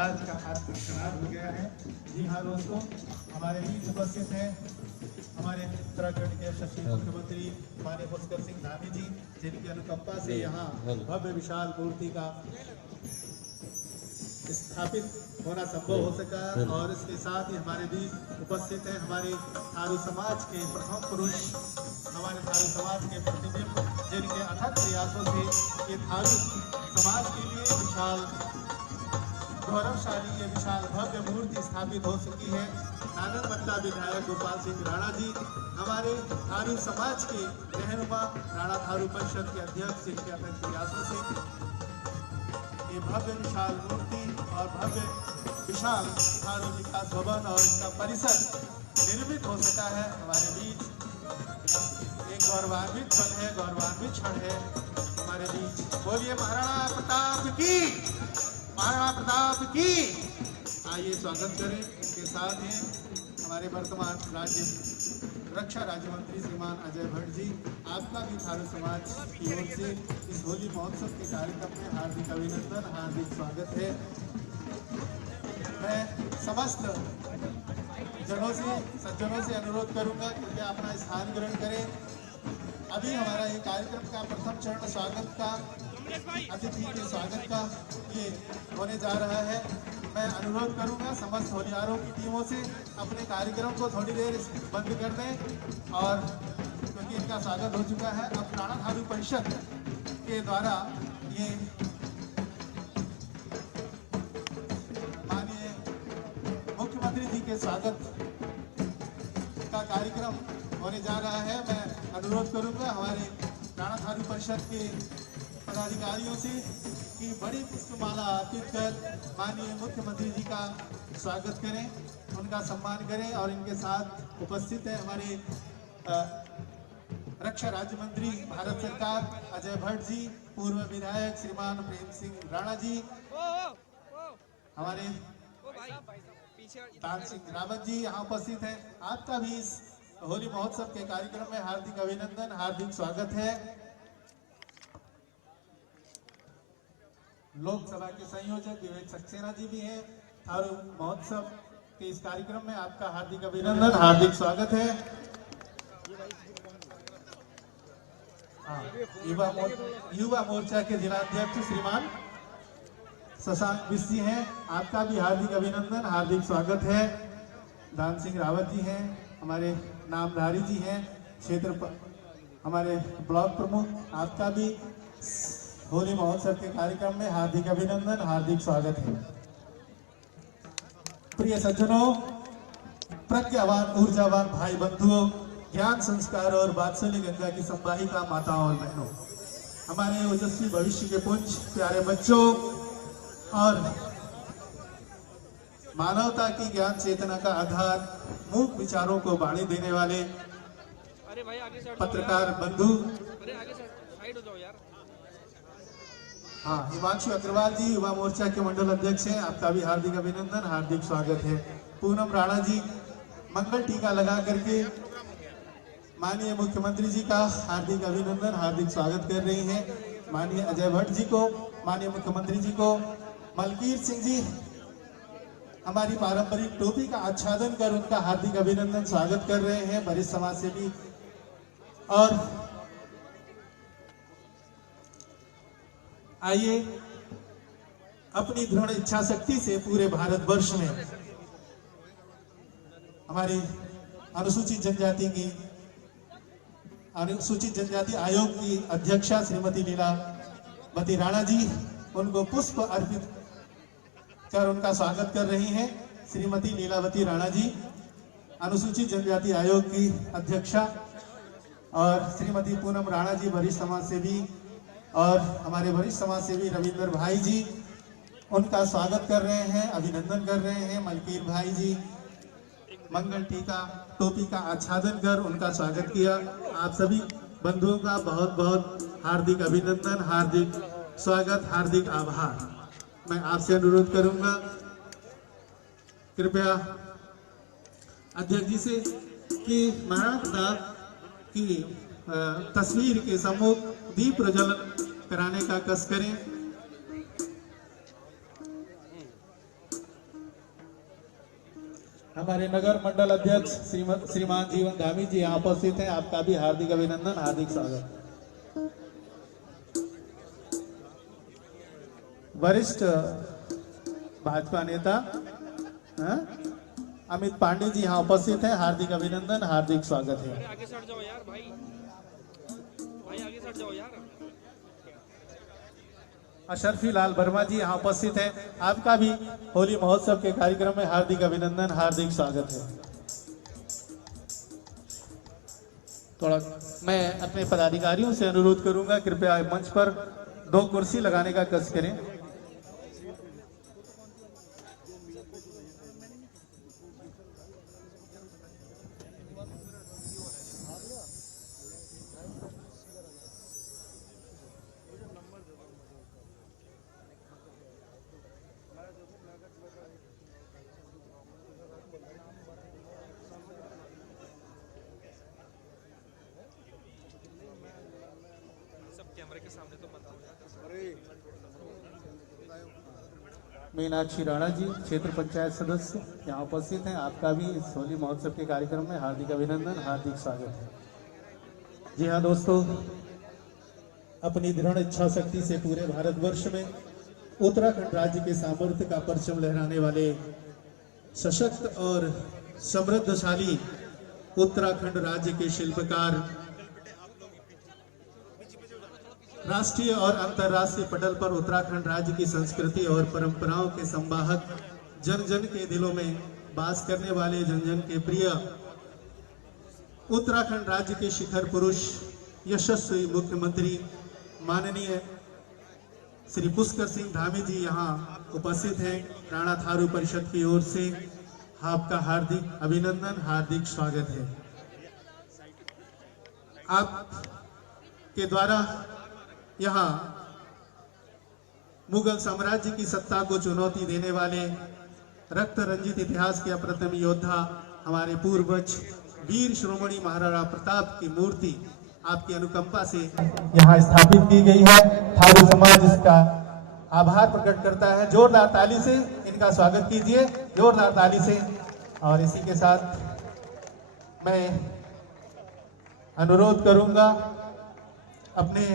कामकाज का आरंभ हो गया है। जी हाँ दोस्तों, हमारे बीच उपस्थित है हमारे उत्तराखंड के यशस्वी मुख्यमंत्री माननीय पुष्कर सिंह धामी जी, जिनकी अनुकंपा से यहाँ भव्य विशाल मूर्ति का स्थापित होना संभव हो सका। और इसके साथ ही हमारे बीच उपस्थित है हमारे थारू समाज के प्रथम पुरुष, हमारे थारू समाज के प्रतिबिंब, जिनके अथक प्रयासों से ये थारू समाज के लिए विशाल गौरवशाली ये विशाल भव्य मूर्ति स्थापित हो सकी है। नानकमत्ता विधायक गोपाल सिंह राणा जी, हमारे थारू समाज के रहनुमा राणा थारू परिषद के अध्यक्ष, जिनके अथक प्रयासों से ये भव्य विशाल मूर्ति और भव्य विशाल थारू विकास भवन और इसका परिसर निर्मित हो सका है। हमारे बीच एक गौरवान्वित पल है, गौरवान्वित क्षण है हमारे बीच। बोलिए महाराणा प्रताप की, महाराणा प्रताप की। आइए स्वागत करें। इनके साथ हैं हमारे वर्तमान राज्य रक्षा राज्य मंत्री श्रीमान अजय भट्ट जी। आपका भी थारू समाज की ओर से इस होली महोत्सव के कार्यक्रम में हार्दिक अभिनंदन, हार्दिक स्वागत है। मैं समस्त जनों से, सज्जनों से अनुरोध करूंगा कि अपना स्थान ग्रहण करें। अभी हमारा ये कार्यक्रम का प्रथम चरण स्वागत का, अतिथि के स्वागत का ये होने जा रहा है। मैं अनुरोध करूंगा समस्त होलियारों की टीमों से अपने कार्यक्रम को थोड़ी देर बंद कर दें, और क्योंकि इनका स्वागत हो चुका है। अब राणा थारू परिषद के द्वारा ये माननीय मुख्यमंत्री जी के स्वागत का कार्यक्रम होने जा रहा है। मैं अनुरोध करूंगा हमारे राणा थारू परिषद के पदाधिकारियों से कि बड़ी पुष्पमाला अर्पित कर माननीय मुख्यमंत्री जी का स्वागत करें, उनका सम्मान करें। और इनके साथ उपस्थित है हमारे रक्षा राज्य मंत्री भारत सरकार अजय भट्ट जी, पूर्व विधायक श्रीमान प्रेम सिंह राणा जी, हमारे तान सिंह रावत जी यहाँ उपस्थित है। आपका भी इस होली महोत्सव के कार्यक्रम में हार्दिक अभिनंदन, हार्दिक स्वागत है। लोकसभा के संयोजक विवेक सक्सेना जी भी हैं। थारू महोत्सव के इस कार्यक्रम में आपका हार्दिक अभिनंदन, हार्दिक स्वागत है। युवा मोर्चा के जिलाध्यक्ष श्रीमान शशांक बिस्सी हैं, आपका भी हार्दिक अभिनंदन, हार्दिक स्वागत है। दान सिंह रावत जी हैं, हमारे नामधारी जी हैं, क्षेत्र हमारे ब्लॉक प्रमुख, आपका भी होली महोत्सव के कार्यक्रम में हार्दिक अभिनंदन, हार्दिक स्वागत है। प्रिय सज्जनों, प्रज्ञावान ऊर्जावान भाई बंधुओं, ज्ञान संस्कार और वात्सल्य गंगा की संवाहिका माताओं और बहनों, हमारे ओजस्वी भविष्य के पुंज प्यारे बच्चों और मानवता की ज्ञान चेतना का आधार, मूक विचारों को बाणी देने वाले पत्रकार बंधु, हाँ हिमांशु अग्रवाल जी युवा मोर्चा के मंडल अध्यक्ष हैं, आपका भी हार्दिक अभिनंदन, हार्दिक स्वागत है। पूनम राणा जी मंगल टीका लगा करके माननीय मुख्यमंत्री जी का हार्दिक अभिनंदन, हार्दिक स्वागत कर रही हैं। माननीय अजय भट्ट जी को, माननीय मुख्यमंत्री जी को, मलकीर सिंह जी हमारी पारंपरिक टोपी का आच्छादन कर उनका हार्दिक अभिनंदन स्वागत कर रहे हैं, वरिष्ठ समाज सेवी। और आइए अपनी दृढ़ इच्छा शक्ति से पूरे भारतवर्ष में हमारी अनुसूचित जनजाति आयोग की अध्यक्षा श्रीमती लीलावती राणा जी, उनको पुष्प अर्पित कर उनका स्वागत कर रही हैं। श्रीमती लीलावती राणा जी अनुसूचित जनजाति आयोग की अध्यक्षा, और श्रीमती पूनम राणा जी वरिष्ठ समाज सेवी, और हमारे वरिष्ठ समाज सेवी रविंद्र भाई जी उनका स्वागत कर रहे हैं, अभिनंदन कर रहे हैं। मलकीर भाई जी मंगल टीका टोपी का आच्छादन कर उनका स्वागत किया। आप सभी बंधुओं का बहुत बहुत हार्दिक अभिनंदन, हार्दिक स्वागत, हार्दिक आभार। मैं आपसे अनुरोध करूंगा कृपया अध्यक्ष जी से कि महाराणा प्रताप की तस्वीर के सम्मुख दीप प्रज्वलन कराने का कष्ट करें। हमारे नगर मंडल अध्यक्ष श्रीमान जीवन धामी जी यहाँ उपस्थित हैं। आपका भी हार्दिक अभिनंदन, हार्दिक स्वागत। वरिष्ठ भाजपा नेता अमित पांडे जी यहाँ उपस्थित हैं। हार्दिक अभिनंदन, हार्दिक स्वागत है। आगे सट जाओ यार भाई, आगे सट जाओ यार। अशरफी लाल वर्मा जी यहाँ उपस्थित हैं। आपका भी होली महोत्सव के कार्यक्रम में हार्दिक अभिनंदन, हार्दिक स्वागत है। थोड़ा मैं अपने पदाधिकारियों से अनुरोध करूंगा, कृपया मंच पर 2 कुर्सी लगाने का कष्ट करें। कैमरे के सामने तो बताओ यार। मीनाक्षी राणा जी क्षेत्र पंचायत सदस्य यहाँ उपस्थित हैं। आपका भी इस होली महोत्सव के कार्यक्रम में हार्दिक अभिनंदन, हार्दिक स्वागत है। जी हाँ दोस्तों, अपनी दृढ़ इच्छा शक्ति से पूरे भारतवर्ष में उत्तराखंड राज्य के सामर्थ्य का परचम लहराने वाले सशक्त और समृद्धशाली उत्तराखंड राज्य के शिल्पकार राष्ट्रीय और अंतर्राष्ट्रीय पटल पर उत्तराखंड राज्य की संस्कृति और परंपराओं के संवाहक, जन जन के दिलों में वास करने वाले, जन जन के प्रिय उत्तराखंड राज्य के शिखर पुरुष, यशस्वी मुख्यमंत्री माननीय श्री पुष्कर सिंह धामी जी यहाँ उपस्थित हैं। राणा थारू परिषद की ओर से आपका हार्दिक अभिनंदन, हार्दिक स्वागत है। आप के द्वारा यहाँ मुगल साम्राज्य की सत्ता को चुनौती देने वाले रक्त रंजित इतिहास के अप्रतिम योद्धा हमारे पूर्वज वीर श्रोमणी महाराणा प्रताप की मूर्ति आपकी अनुकंपा से यहाँ स्थापित की गई है। थारू समाज इसका आभार प्रकट करता है। जोरदार ताली से इनका स्वागत कीजिए, जोरदार ताली से। और इसी के साथ मैं अनुरोध करूंगा अपने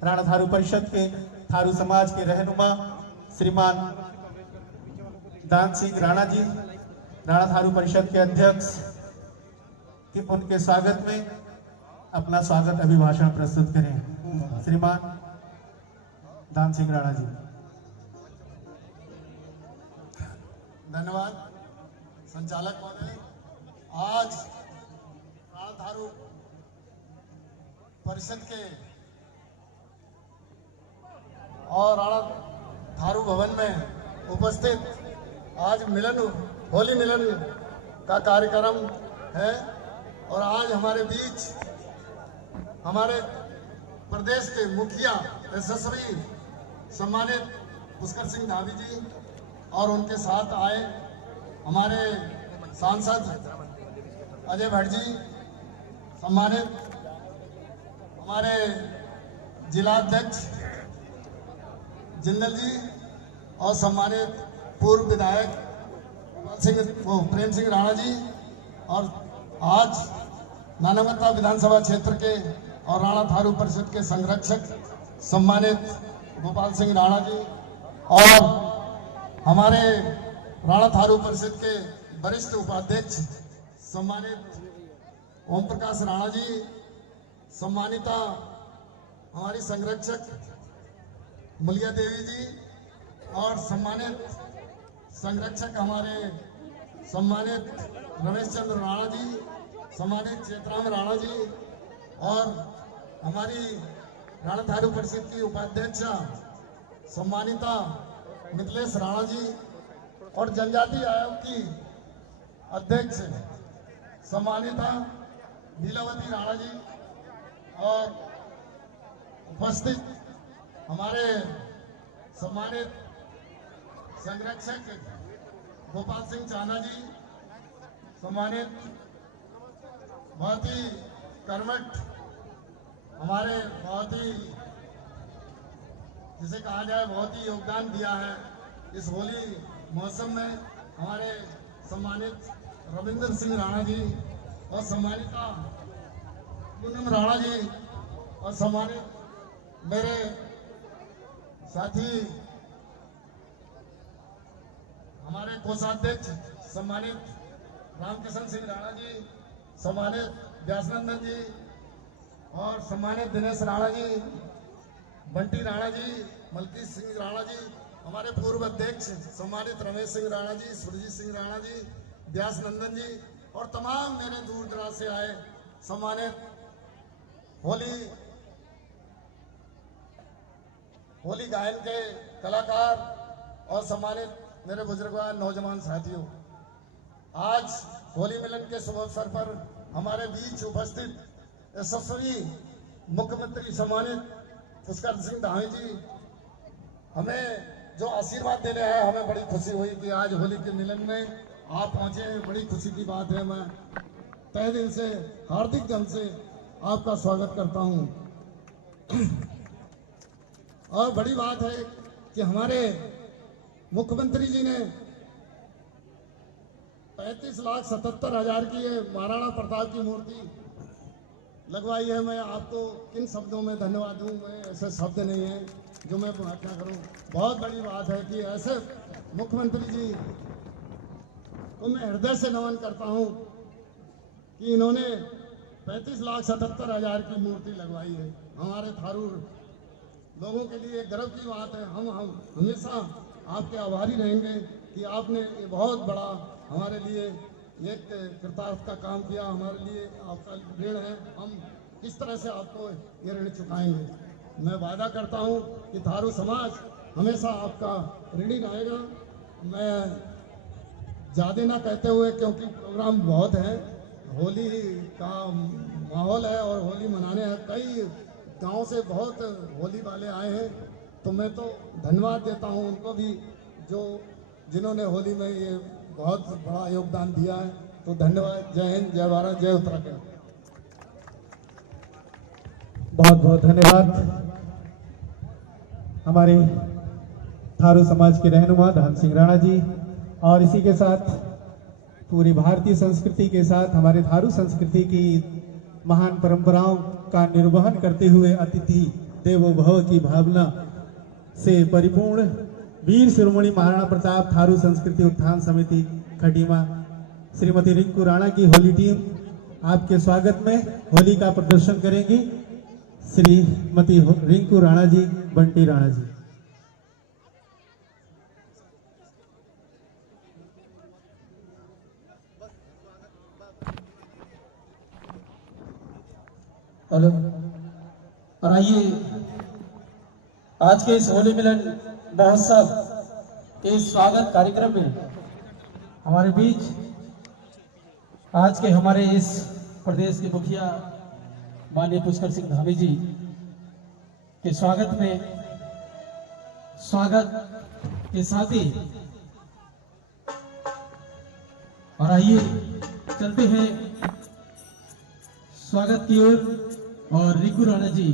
राणा थारू परिषद के थारू समाज के रहनुमा श्रीमान दान सिंह राणा जी, राणा थारू परिषद के अध्यक्ष, कि उनके स्वागत में अपना स्वागत अभिभाषण प्रस्तुत करें। श्रीमान दान सिंह राणा जी। धन्यवाद संचालक महोदय। आज राणा थारू परिषद के और राणा थारू भवन में उपस्थित आज मिलन, होली मिलन का कार्यक्रम है। और आज हमारे बीच हमारे प्रदेश के मुखिया यशस्वी सम्मानित पुष्कर सिंह धामी जी और उनके साथ आए हमारे सांसद अजय भट्ट जी, सम्मानित हमारे जिलाध्यक्ष जिंदल जी और सम्मानित पूर्व विधायक प्रेम सिंह राणा जी, और आज नानामत्ता विधानसभा क्षेत्र के और राणा थारू परिषद के संरक्षक सम्मानित गोपाल सिंह राणा जी, और हमारे राणा थारू परिषद के वरिष्ठ उपाध्यक्ष सम्मानित ओम प्रकाश राणा जी, सम्मानिता हमारी संरक्षक मुलिया देवी जी, और सम्मानित संरक्षक हमारे सम्मानित रमेश चंद्र राणा जी, सम्मानित चेतराम राणा जी, और हमारी राणा थारू परिषद की उपाध्यक्ष सम्मानिता मिथिलेश राणा जी, और जनजाति आयोग की अध्यक्ष सम्मानिता लीलावती राणा जी, और उपस्थित हमारे सम्मानित संरक्षक गोपाल सिंह चाना जी, सम्मानित बहुत ही कर्मठ हमारे बहुत ही जिसे कहा जाए बहुत ही योगदान दिया है इस होली मौसम में हमारे सम्मानित रविंद्र सिंह राणा जी और सम्मानिता पूनम राणा जी और सम्मानित मेरे साथी हमारे कोषाध्यक्ष सम्मानित रामकिशन सिंह राणा जी, सम्मानित व्यासनंदन जी और सम्मानित दिनेश राणा जी, बंटी राणा जी, मलकी सिंह राणा जी, हमारे पूर्व अध्यक्ष सम्मानित रमेश सिंह राणा जी, सुरजीत सिंह राणा जी, व्यासनंदन जी और तमाम मेरे दूर दराज से आए सम्मानित होली गायन के कलाकार और सम्मानित मेरे बुजुर्गवान नौजवान साथियों, आज होली मिलन के शुभ अवसर पर हमारे बीच उपस्थित यशस्वी मुख्यमंत्री सम्मानित पुष्कर सिंह धामी जी हमें जो आशीर्वाद देने आए, हमें बड़ी खुशी हुई कि आज होली के मिलन में आप पहुंचे हैं। बड़ी खुशी की बात है। मैं तहे दिल से हार्दिक ढंग से आपका स्वागत करता हूं। और बड़ी बात है कि हमारे मुख्यमंत्री जी ने 35,77,000 की ये महाराणा प्रताप की मूर्ति लगवाई है। मैं आपको किन शब्दों में धन्यवाद दूं, मैं ऐसे शब्द नहीं है जो मैं व्याख्या करूं। बहुत बड़ी बात है कि ऐसे मुख्यमंत्री जी को मैं हृदय से नमन करता हूं कि इन्होंने 35,77,000 की मूर्ति लगवाई है। हमारे थारू लोगों के लिए गर्व की बात है। हम हमेशा आपके आभारी रहेंगे कि आपने ये बहुत बड़ा हमारे लिए एक कृतार्थ का काम किया। हमारे लिए आपका ऋण है, हम किस तरह से आपको ये ऋण चुकाएंगे। मैं वादा करता हूं कि थारू समाज हमेशा आपका ऋणी रहेगा। मैं ज़्यादा ना कहते हुए, क्योंकि प्रोग्राम बहुत है, होली का माहौल है और होली मनाने हैं, कई गांव से बहुत होली वाले आए हैं, तो मैं तो धन्यवाद देता हूं उनको भी जो जिन्होंने होली में ये बहुत बड़ा योगदान दिया है। तो धन्यवाद। जय हिंद, जय भारत, जय उत्तराखंड। बहुत बहुत धन्यवाद हमारे थारू समाज के रहनुमा धन सिंह राणा जी। और इसी के साथ पूरी भारतीय संस्कृति के साथ हमारे थारू संस्कृति की महान परंपराओं का निर्वहन करते हुए अतिथि देवो भव की भावना से परिपूर्ण वीर शिरोमणि महाराणा प्रताप थारू संस्कृति उत्थान समिति खटीमा श्रीमती रिंकू राणा की होली टीम आपके स्वागत में होली का प्रदर्शन करेंगी। श्रीमती रिंकू राणा जी, बंटी राणा जी। हेलो, और आइए आज के इस होली मिलन महोत्सव के स्वागत कार्यक्रम में हमारे बीच आज के हमारे इस प्रदेश के मुखिया माननीय पुष्कर सिंह धामी जी के स्वागत के साथ ही और आइए चलते हैं स्वागत की ओर और रिंकू राणा जी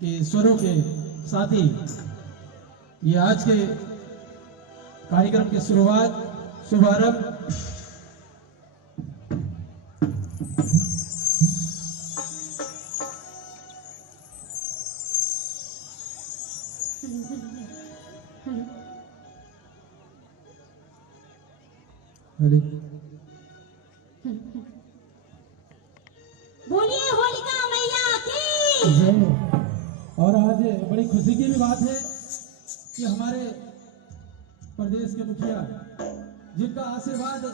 के स्वरों के साथ ही ये आज के कार्यक्रम की शुभारंभ बोलिए होलिका मैया की। और आज बड़ी खुशी की भी बात है कि हमारे प्रदेश के मुखिया जिनका आशीर्वाद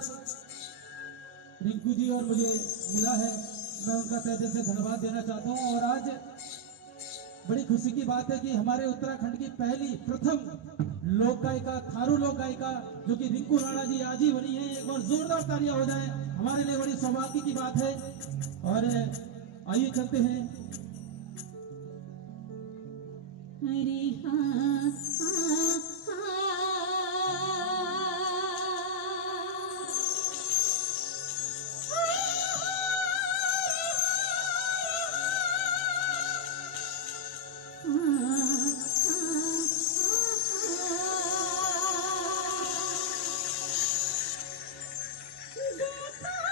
रिंकू जी और मुझे मिला है, मैं उनका तहे दिल से धन्यवाद देना चाहता हूं। और आज बड़ी खुशी की बात है कि हमारे उत्तराखंड की प्रथम लोक गायिका, थारू लोक गायिका जो कि रिंकू राणा जी आज ही बनी है। एक और जोरदार तालियां हो जाए, हमारे लिए बड़ी सौभाग्य की बात है। और आइए चलते हैं। अरे हाँ, हाँ, देखा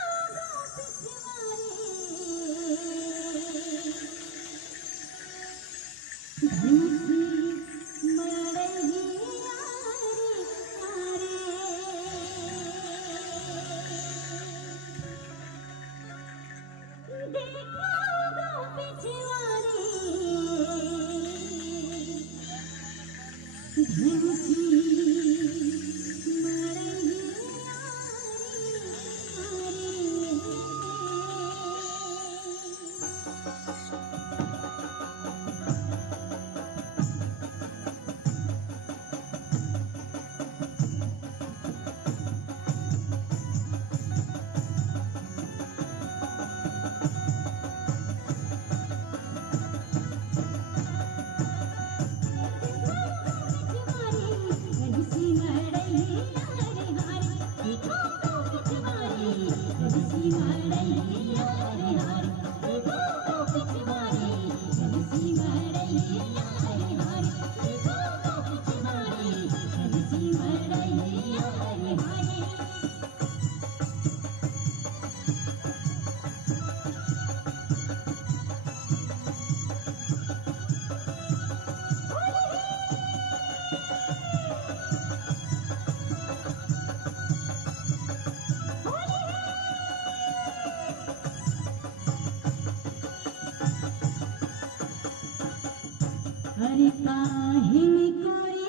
अरे काहिनी कोरी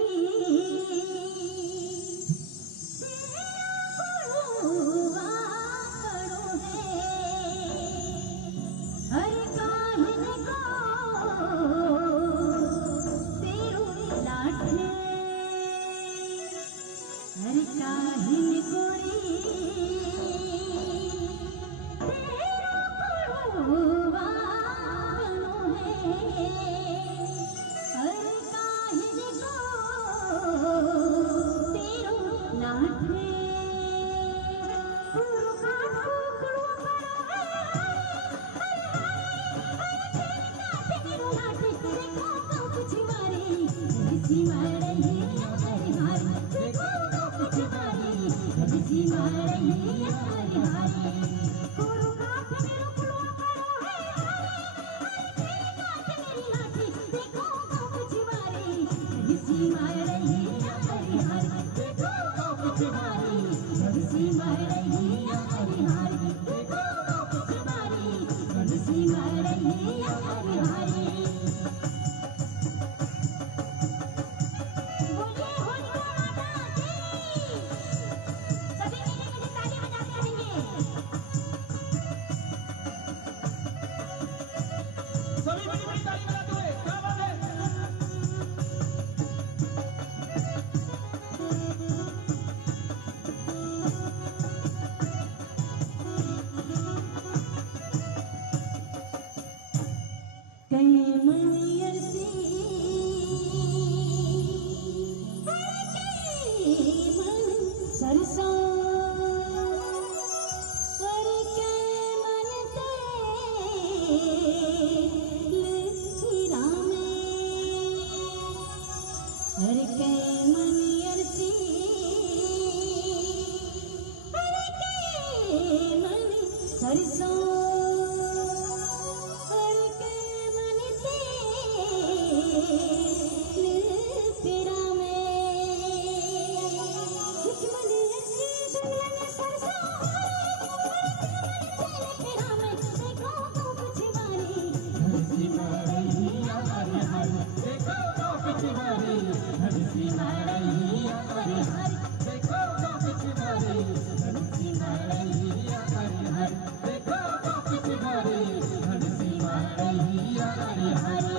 कड़ुआ कड़ु है अरे काहिनी को तेरू लाठे अरे काहिनी कोरी तेरू कड़ुआ कड़ु है अरे काहिनी को तेरू लाठे गुरु काठू गुरु तेरू लाठे देखो तो कुछ मारे किसी मारे हरी हरी देखो तो कुछ मारे किसी मारे हरी हरी गुरु काठ मेरो गुरु करो है मेरी लाठी देखो तो कुछ मारे किसी मारे हरी हरी देखो तो कुछ मारे किसी मारे हरी हरी देखो तो कुछ मारे किसी मारे हरी हरी बोलिए होलिका माता की सभी मिलकर ताली बजाते रहेंगे सभी बड़ी बड़ी ताली बजाते हुए क्या बात है। कई मनियर सी कई मन सरसों अरे कई मन तेरा में अरे कई मनियर सी अरे कई मन सरसों तेरा में देखो तो कुछ मारी हंसी मारी हरी हरी देखो तो कुछ मारी हंसी मारी हरी हरी देखो तो कुछ मारी हंसी मारी हरी हरी देखो तो कुछ मारी हंसी मारी हरी हरी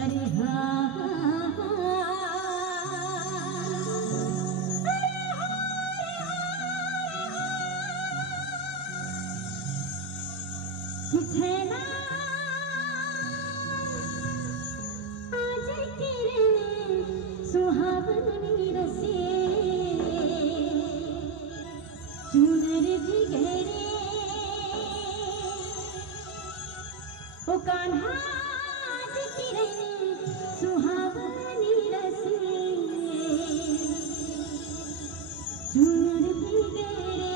अरे छेना आज किरण सुहावनी रसे चुनर भी घेरे ओ कान्हा आज किरण सुहावनी रसे चुनर भी घेरे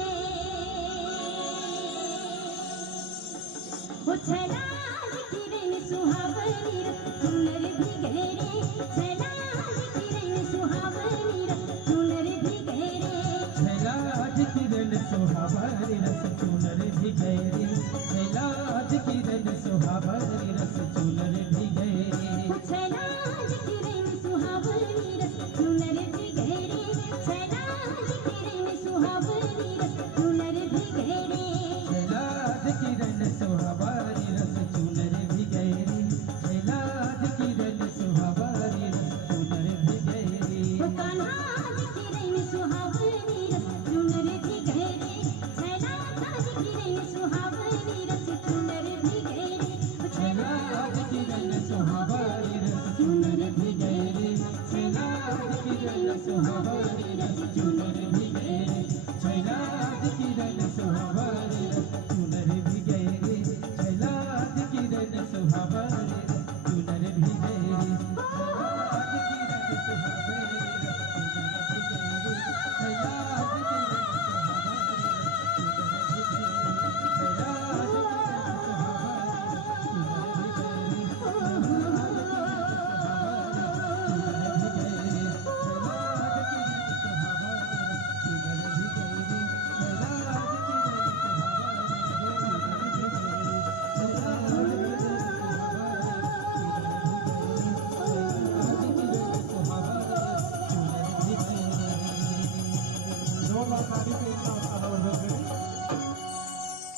ओ छेना आज किरण सुहावनी चुनर भी घेरे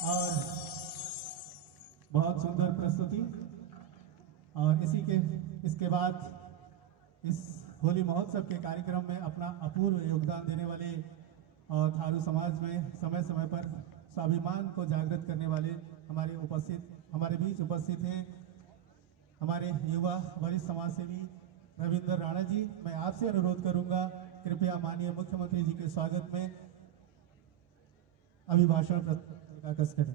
और बहुत सुंदर प्रस्तुति। और इसके बाद इस होली महोत्सव के कार्यक्रम में अपना अपूर्व योगदान देने वाले और थारू समाज में समय समय पर स्वाभिमान को जागृत करने वाले हमारे बीच उपस्थित हैं हमारे युवा वरिष्ठ समाज सेवी रविंद्र राणा जी। मैं आपसे अनुरोध करूंगा, कृपया माननीय मुख्यमंत्री जी के स्वागत में अभिभाषण प्रकाश करें।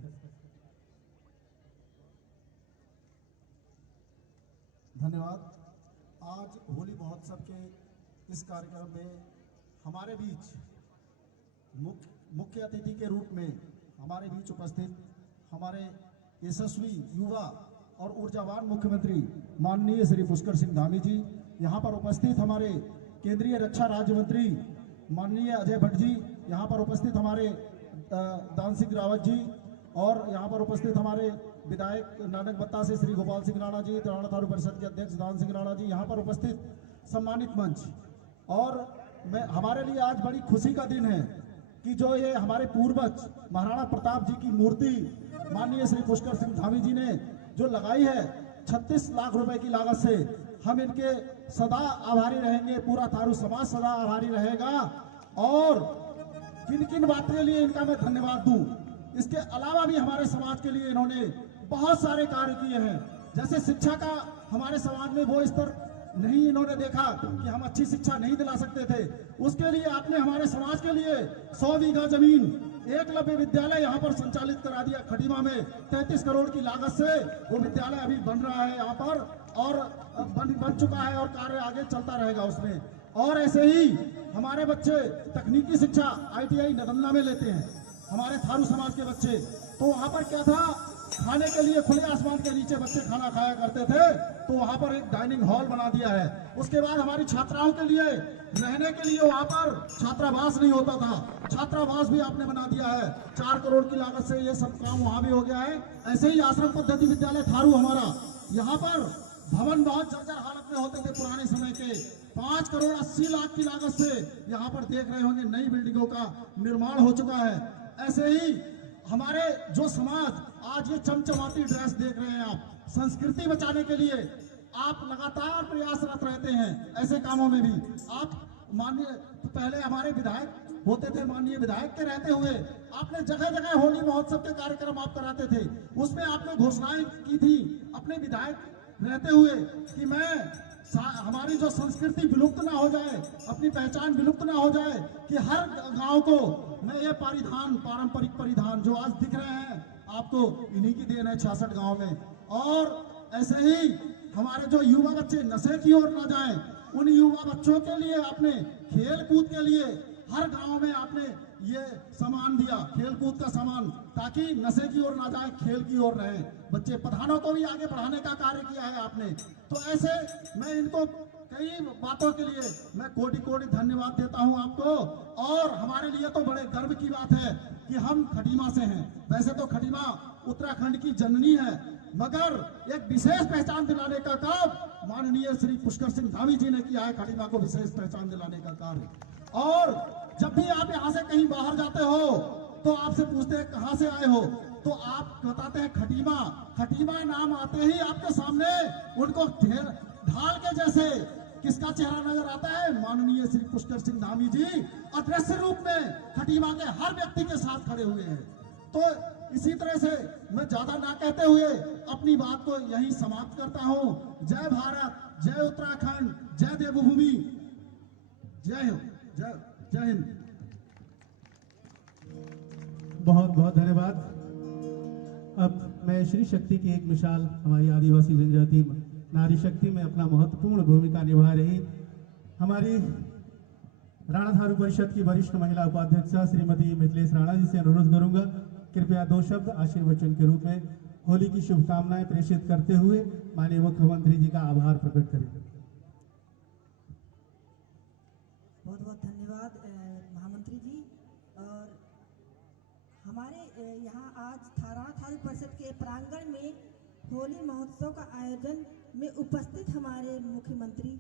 धन्यवाद। आज होली महोत्सव के इस कार्यक्रम में हमारे बीच मुख्य अतिथि के रूप में हमारे बीच उपस्थित हमारे यशस्वी युवा और ऊर्जावान मुख्यमंत्री माननीय श्री पुष्कर सिंह धामी जी, यहाँ पर उपस्थित हमारे केंद्रीय रक्षा राज्य मंत्री माननीय अजय भट्ट जी, यहाँ पर उपस्थित हमारे दान सिंह रावत जी, और यहाँ पर उपस्थित हमारे विधायक नानकबत्ता से श्री गोपाल सिंह राणा जी, राणा थारू परिषद के अध्यक्ष दान सिंह राणा जी, यहाँ पर उपस्थित सम्मानित मंच। और हमारे लिए आज बड़ी खुशी का दिन है कि जो ये हमारे पूर्वज महाराणा प्रताप जी की मूर्ति माननीय श्री पुष्कर सिंह धामी जी ने जो लगाई है 36 लाख रुपए की लागत से, हम इनके सदा आभारी रहेंगे, पूरा थारू समाज सदा आभारी रहेगा। और किन किन बातों के लिए इनका मैं धन्यवाद दूं, इसके अलावा भी हमारे समाज के लिए इन्होंने बहुत सारे कार्य किए हैं। जैसे शिक्षा का हमारे समाज में वो स्तर नहीं इन्होंने देखा कि हम अच्छी शिक्षा नहीं दिला सकते थे, उसके लिए आपने हमारे समाज के लिए 100 बीघा जमीन एकलव्य विद्यालय यहाँ पर संचालित करा दिया खटीमा में 33 करोड़ की लागत से। वो विद्यालय अभी बन रहा है यहाँ पर और बन चुका है और कार्य आगे चलता रहेगा उसमें। और ऐसे ही हमारे बच्चे तकनीकी शिक्षा ITI नदमना में लेते हैं, हमारे थारू समाज के बच्चे। तो वहाँ पर क्या था, खाने के लिए खुले आसमान के नीचे बच्चे खाना खाया करते थे, तो वहाँ पर एक डाइनिंग हॉल बना दिया है। उसके बाद हमारी छात्राओं के लिए रहने के लिए वहाँ पर छात्रावास नहीं होता था, छात्रावास भी आपने बना दिया है 4 करोड़ की लागत से। ये सब काम वहाँ भी हो गया है। ऐसे ही आश्रम पद्धति विद्यालय थारू हमारा, यहाँ पर भवन बहुत जर्जर हालत में होते थे पुराने समय के, 5 करोड़ 80 लाख की लागत से यहाँ पर देख रहे होंगे नई बिल्डिंगों का निर्माण हो चुका है। ऐसे ही हमारे जो समाज आज ये चमचमाती ड्रेस देख रहे हैं आप, संस्कृति बचाने के लिए आप लगातार प्रयासरत रहते हैं। ऐसे कामों में भी आप माननीय पहले हमारे विधायक होते थे, माननीय विधायक के रहते हुए आपने जगह जगह होली महोत्सव के कार्यक्रम आप कराते थे, उसमें आपने घोषणाएं की थी अपने विधायक रहते हुए कि हमारी जो संस्कृति विलुप्त ना हो जाए, अपनी पहचान विलुप्त ना हो जाए, कि हर गांव को मैं ये पारंपरिक परिधान जो आज दिख रहे हैं आपको, इन्हीं की देन है 66 गांव में। और ऐसे ही हमारे जो युवा बच्चे नशे की ओर ना जाएं, उन युवा बच्चों के लिए आपने खेल कूद के लिए हर गांव में आपने ये सामान दिया, खेल कूद का सामान, ताकि नशे की ओर ना जाए, खेल की ओर रहे बच्चे। प्रधानों को भी आगे बढ़ाने का कार्य किया है आपने। तो ऐसे मैं इनको कई बातों के लिए मैं कोटि कोटि धन्यवाद देता हूं आपको। और हमारे लिए तो बड़े गर्व की बात है कि हम खटीमा से हैं। वैसे तो खटीमा उत्तराखंड की जननी है, मगर एक विशेष पहचान दिलाने का काम माननीय श्री पुष्कर सिंह धामी जी ने किया है, खटीमा को विशेष पहचान दिलाने का कार्य। और जब भी आप यहाँ से कहीं बाहर जाते हो तो आपसे पूछते हैं कहाँ से आए हो, तो आप बताते हैं खटीमा। खटीमा नाम आते ही आपके सामने उनको ढाल के जैसे किसका चेहरा नजर आता है, माननीय श्री पुष्कर सिंह धामी जी अदृश्य रूप में खटीमा के हर व्यक्ति के साथ खड़े हुए हैं। तो इसी तरह से मैं ज्यादा ना कहते हुए अपनी बात को यही समाप्त करता हूं। जय भारत, जय उत्तराखंड, जय देवभूमि, जय हिंद। बहुत बहुत धन्यवाद। अब मैं श्री शक्ति की एक मिसाल हमारी आदिवासी जनजाति नारी शक्ति में अपना महत्वपूर्ण भूमिका निभा रही हमारी राणा थारू परिषद की वरिष्ठ महिला उपाध्यक्षा श्रीमती मिथिलेश राणा जी से अनुरोध करूंगा, कृपया 2 शब्द आशीर्वचन के रूप में होली की शुभकामनाएं प्रेषित करते हुए माननीय मुख्यमंत्री जी का आभार प्रकट करें। बहुत बहुत धन्यवाद महामंत्री जी। और हमारे यहाँ आज राणा थारू परिषद के प्रांगण में होली महोत्सव का आयोजन में उपस्थित हमारे मुख्यमंत्री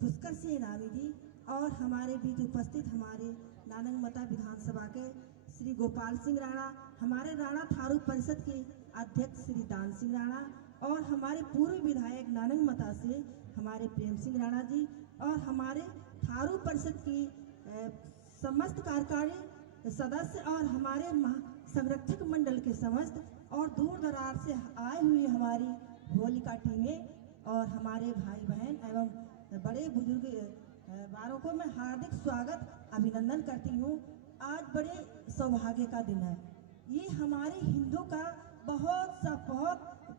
पुष्कर सिंह धामी जी और हमारे बीच उपस्थित हमारे नानंगमता विधानसभा के श्री गोपाल सिंह राणा, हमारे राणा थारू परिषद के अध्यक्ष श्री दान सिंह राणा और हमारे पूर्व विधायक नानंगमता से हमारे प्रेम सिंह राणा जी और हमारे थारू परिषद की समस्त कार्यकारिणी सदस्य और हमारे संरक्षक मंडल के समस्त और दूर दराज से आए हुए हमारी होलिका टीमें और हमारे भाई बहन एवं बड़े बुजुर्ग वालों को मैं हार्दिक स्वागत अभिनंदन करती हूँ। आज बड़े सौभाग्य का दिन है। ये हमारे हिंदू का बहुत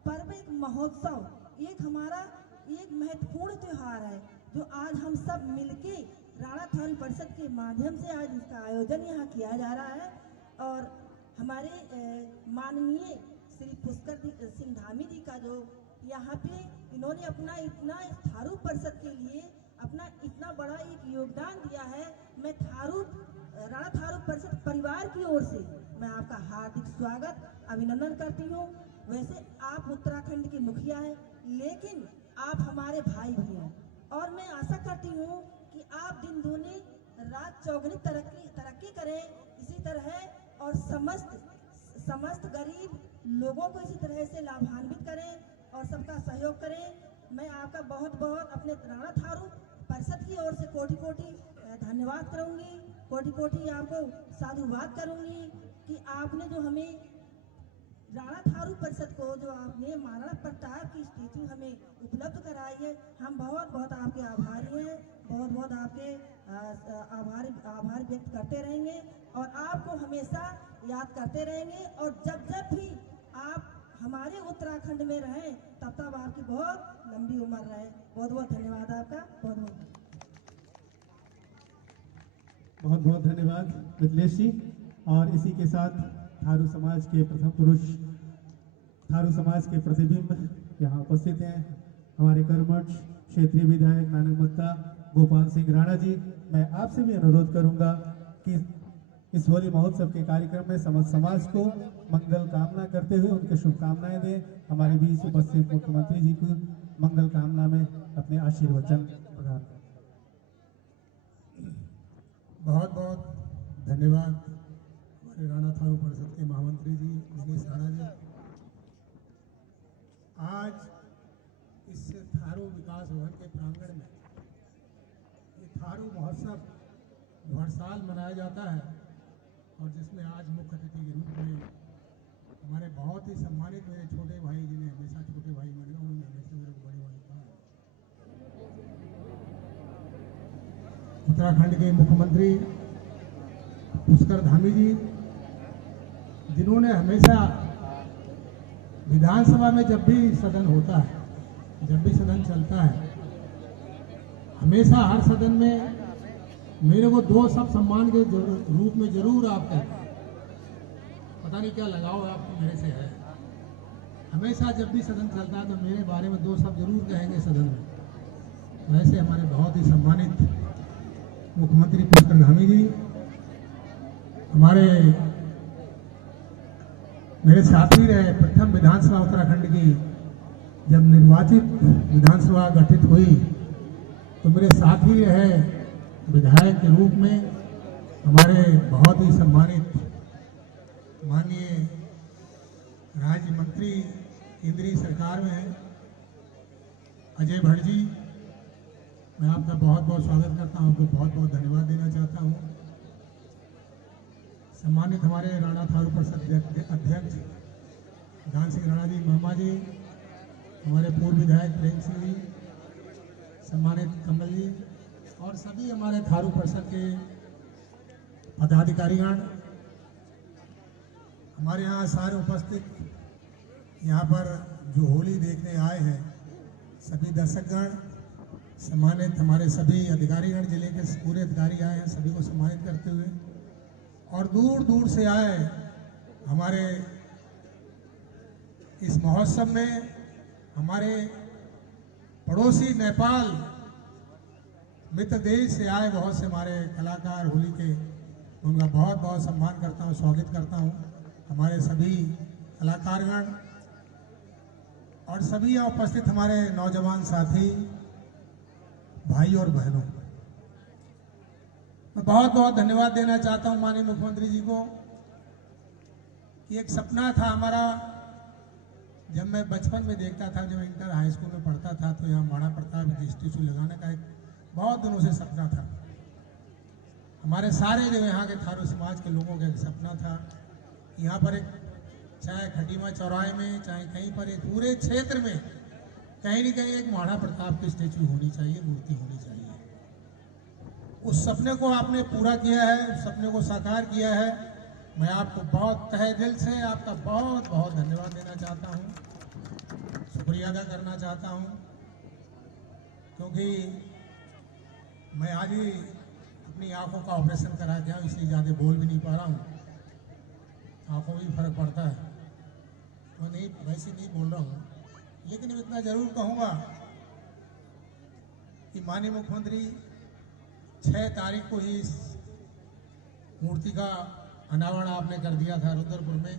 पर्व, एक महोत्सव, एक हमारा एक महत्वपूर्ण त्योहार है जो आज हम सब मिलके राणा थारू परिषद के माध्यम से आज इसका आयोजन यहाँ किया जा रहा है। और हमारे माननीय श्री पुष्कर सिंह धामी जी का जो यहाँ पे इन्होंने अपना इतना थारू परिषद के लिए अपना इतना बड़ा एक योगदान दिया है, मैं राणा थारू परिषद परिवार की ओर से मैं आपका हार्दिक स्वागत अभिनंदन करती हूँ। वैसे आप उत्तराखंड के मुखिया हैं, लेकिन आप हमारे भाई भी हैं और मैं आशा करती हूँ कि आप दिन दूनी रात चौगुनी तरक्की करें इसी तरह और समस्त गरीब लोगों को इसी तरह से लाभान्वित करें और सबका सहयोग करें। मैं आपका बहुत अपने राणा थारू परिषद की ओर से कोटि धन्यवाद करूंगी, कोटि आपको साधुवाद करूंगी कि आपने जो हमें राणा थारू परिषद को जो आपने महाराणा प्रताप की स्टैचू हमें उपलब्ध कराई है, हम बहुत आपके आभारी हैं, बहुत आपके आभार व्यक्त करते रहेंगे और आपको हमेशा याद करते रहेंगे। और जब भी आप हमारे उत्तराखंड में रहें तब आपकी बहुत लंबी उम्र रहे। बहुत धन्यवाद आपका, बहुत धन्यवाद मिथिलेश जी। और इसी के साथ थारू समाज के प्रथम पुरुष, थारू समाज के प्रतिबिंब यहाँ उपस्थित हैं, हमारे कर्मठ क्षेत्रीय विधायक नानंगमता गोपाल सिंह राणा जी। मैं आपसे भी अनुरोध करूंगा कि इस होली महोत्सव के कार्यक्रम में समस्त समाज को मंगल कामना करते हुए उनके शुभकामनाएं दें। हमारे बीच उपस्थित मुख्यमंत्री जी को मंगल कामना में अपने आशीर्वचन प्रदान करें। बहुत धन्यवाद हमारे राणा थारू परिषद के महामंत्री जी दिनेश राणा जी। आज इस थारू विकास भवन के प्रांगण में ये थारू महोत्सव जो हर साल मनाया जाता है और जिसमें आज मुख्य अतिथि के रूप में हमारे बहुत ही सम्मानित मेरे छोटे भाई, जिन्हें हमेशा छोटे भाई माना, उन्होंने हमेशा मेरे को बड़े भाई कहा, उत्तराखंड के मुख्यमंत्री पुष्कर धामी जी, जिन्होंने हमेशा विधानसभा में जब भी सदन होता है, जब भी सदन चलता है, हमेशा हर सदन में मेरे को 2 शब्द सम्मान के रूप में जरूर आप कहते हैं। पता नहीं क्या लगाव आपको मेरे से है। हमेशा जब भी सदन चलता है तो मेरे बारे में 2 शब्द जरूर कहेंगे सदन में। वैसे हमारे बहुत ही सम्मानित मुख्यमंत्री पुष्कर धामी जी, हमारे मेरे साथी रहे प्रथम विधानसभा उत्तराखंड की जब निर्वाचित विधानसभा गठित हुई तो मेरे साथी रहे विधायक के रूप में हमारे बहुत ही सम्मानित माननीय राज्य मंत्री केंद्रीय सरकार में हैं अजय भट्ट जी। मैं आपका बहुत स्वागत करता हूं, आपको बहुत धन्यवाद देना चाहता हूं। सम्मानित हमारे राणा थारू परिषद अध्यक्ष दान सिंह राणा जी मामा जी, हमारे पूर्व विधायक प्रेम सिंह जी, सम्मानित कमल जी और सभी हमारे थारू परिषद के पदाधिकारीगण, हमारे यहाँ सारे उपस्थित यहाँ पर जो होली देखने आए हैं सभी दर्शकगण, सम्मानित हमारे सभी अधिकारीगण, जिले के पूरे अधिकारी आए हैं, सभी को सम्मानित करते हुए, और दूर दूर से आए हमारे इस महोत्सव में हमारे पड़ोसी नेपाल मित्र देश से आए बहुत से हमारे कलाकार होली के, उनका बहुत बहुत सम्मान करता हूँ, स्वागत करता हूँ। हमारे सभी कलाकारगण और सभी यहाँ उपस्थित हमारे नौजवान साथी भाई और बहनों, मैं बहुत बहुत धन्यवाद देना चाहता हूँ माननीय मुख्यमंत्री जी को कि एक सपना था हमारा, जब मैं बचपन में देखता था, जब इंटर हाई स्कूल में पढ़ता था, तो यहाँ महाराणा प्रताप जी स्टेचू लगाने का एक बहुत दिनों से सपना था। हमारे सारे जो यहाँ के थारू समाज के लोगों का एक सपना था, यहाँ पर एक, चाहे खटीमा चौराहे में, चाहे कहीं पर, एक पूरे क्षेत्र में कहीं न कहीं एक महाराणा प्रताप की स्टेचू होनी चाहिए, मूर्ति होनी चाहिए। उस सपने को आपने पूरा किया है, उस सपने को साकार किया है। मैं आपको बहुत तहे दिल से आपका बहुत बहुत धन्यवाद देना चाहता हूँ, शुक्रिया अदा करना चाहता हूँ, क्योंकि मैं आज ही अपनी आंखों का ऑपरेशन करा के आया, इसलिए ज़्यादा बोल भी नहीं पा रहा हूँ, आंखों में फर्क पड़ता है, मैं नहीं वैसे नहीं बोल रहा हूँ। लेकिन मैं इतना जरूर कहूँगा कि माननीय मुख्यमंत्री 6 तारीख को ही इस मूर्ति का अनावरण आपने कर दिया था रुद्रपुर में,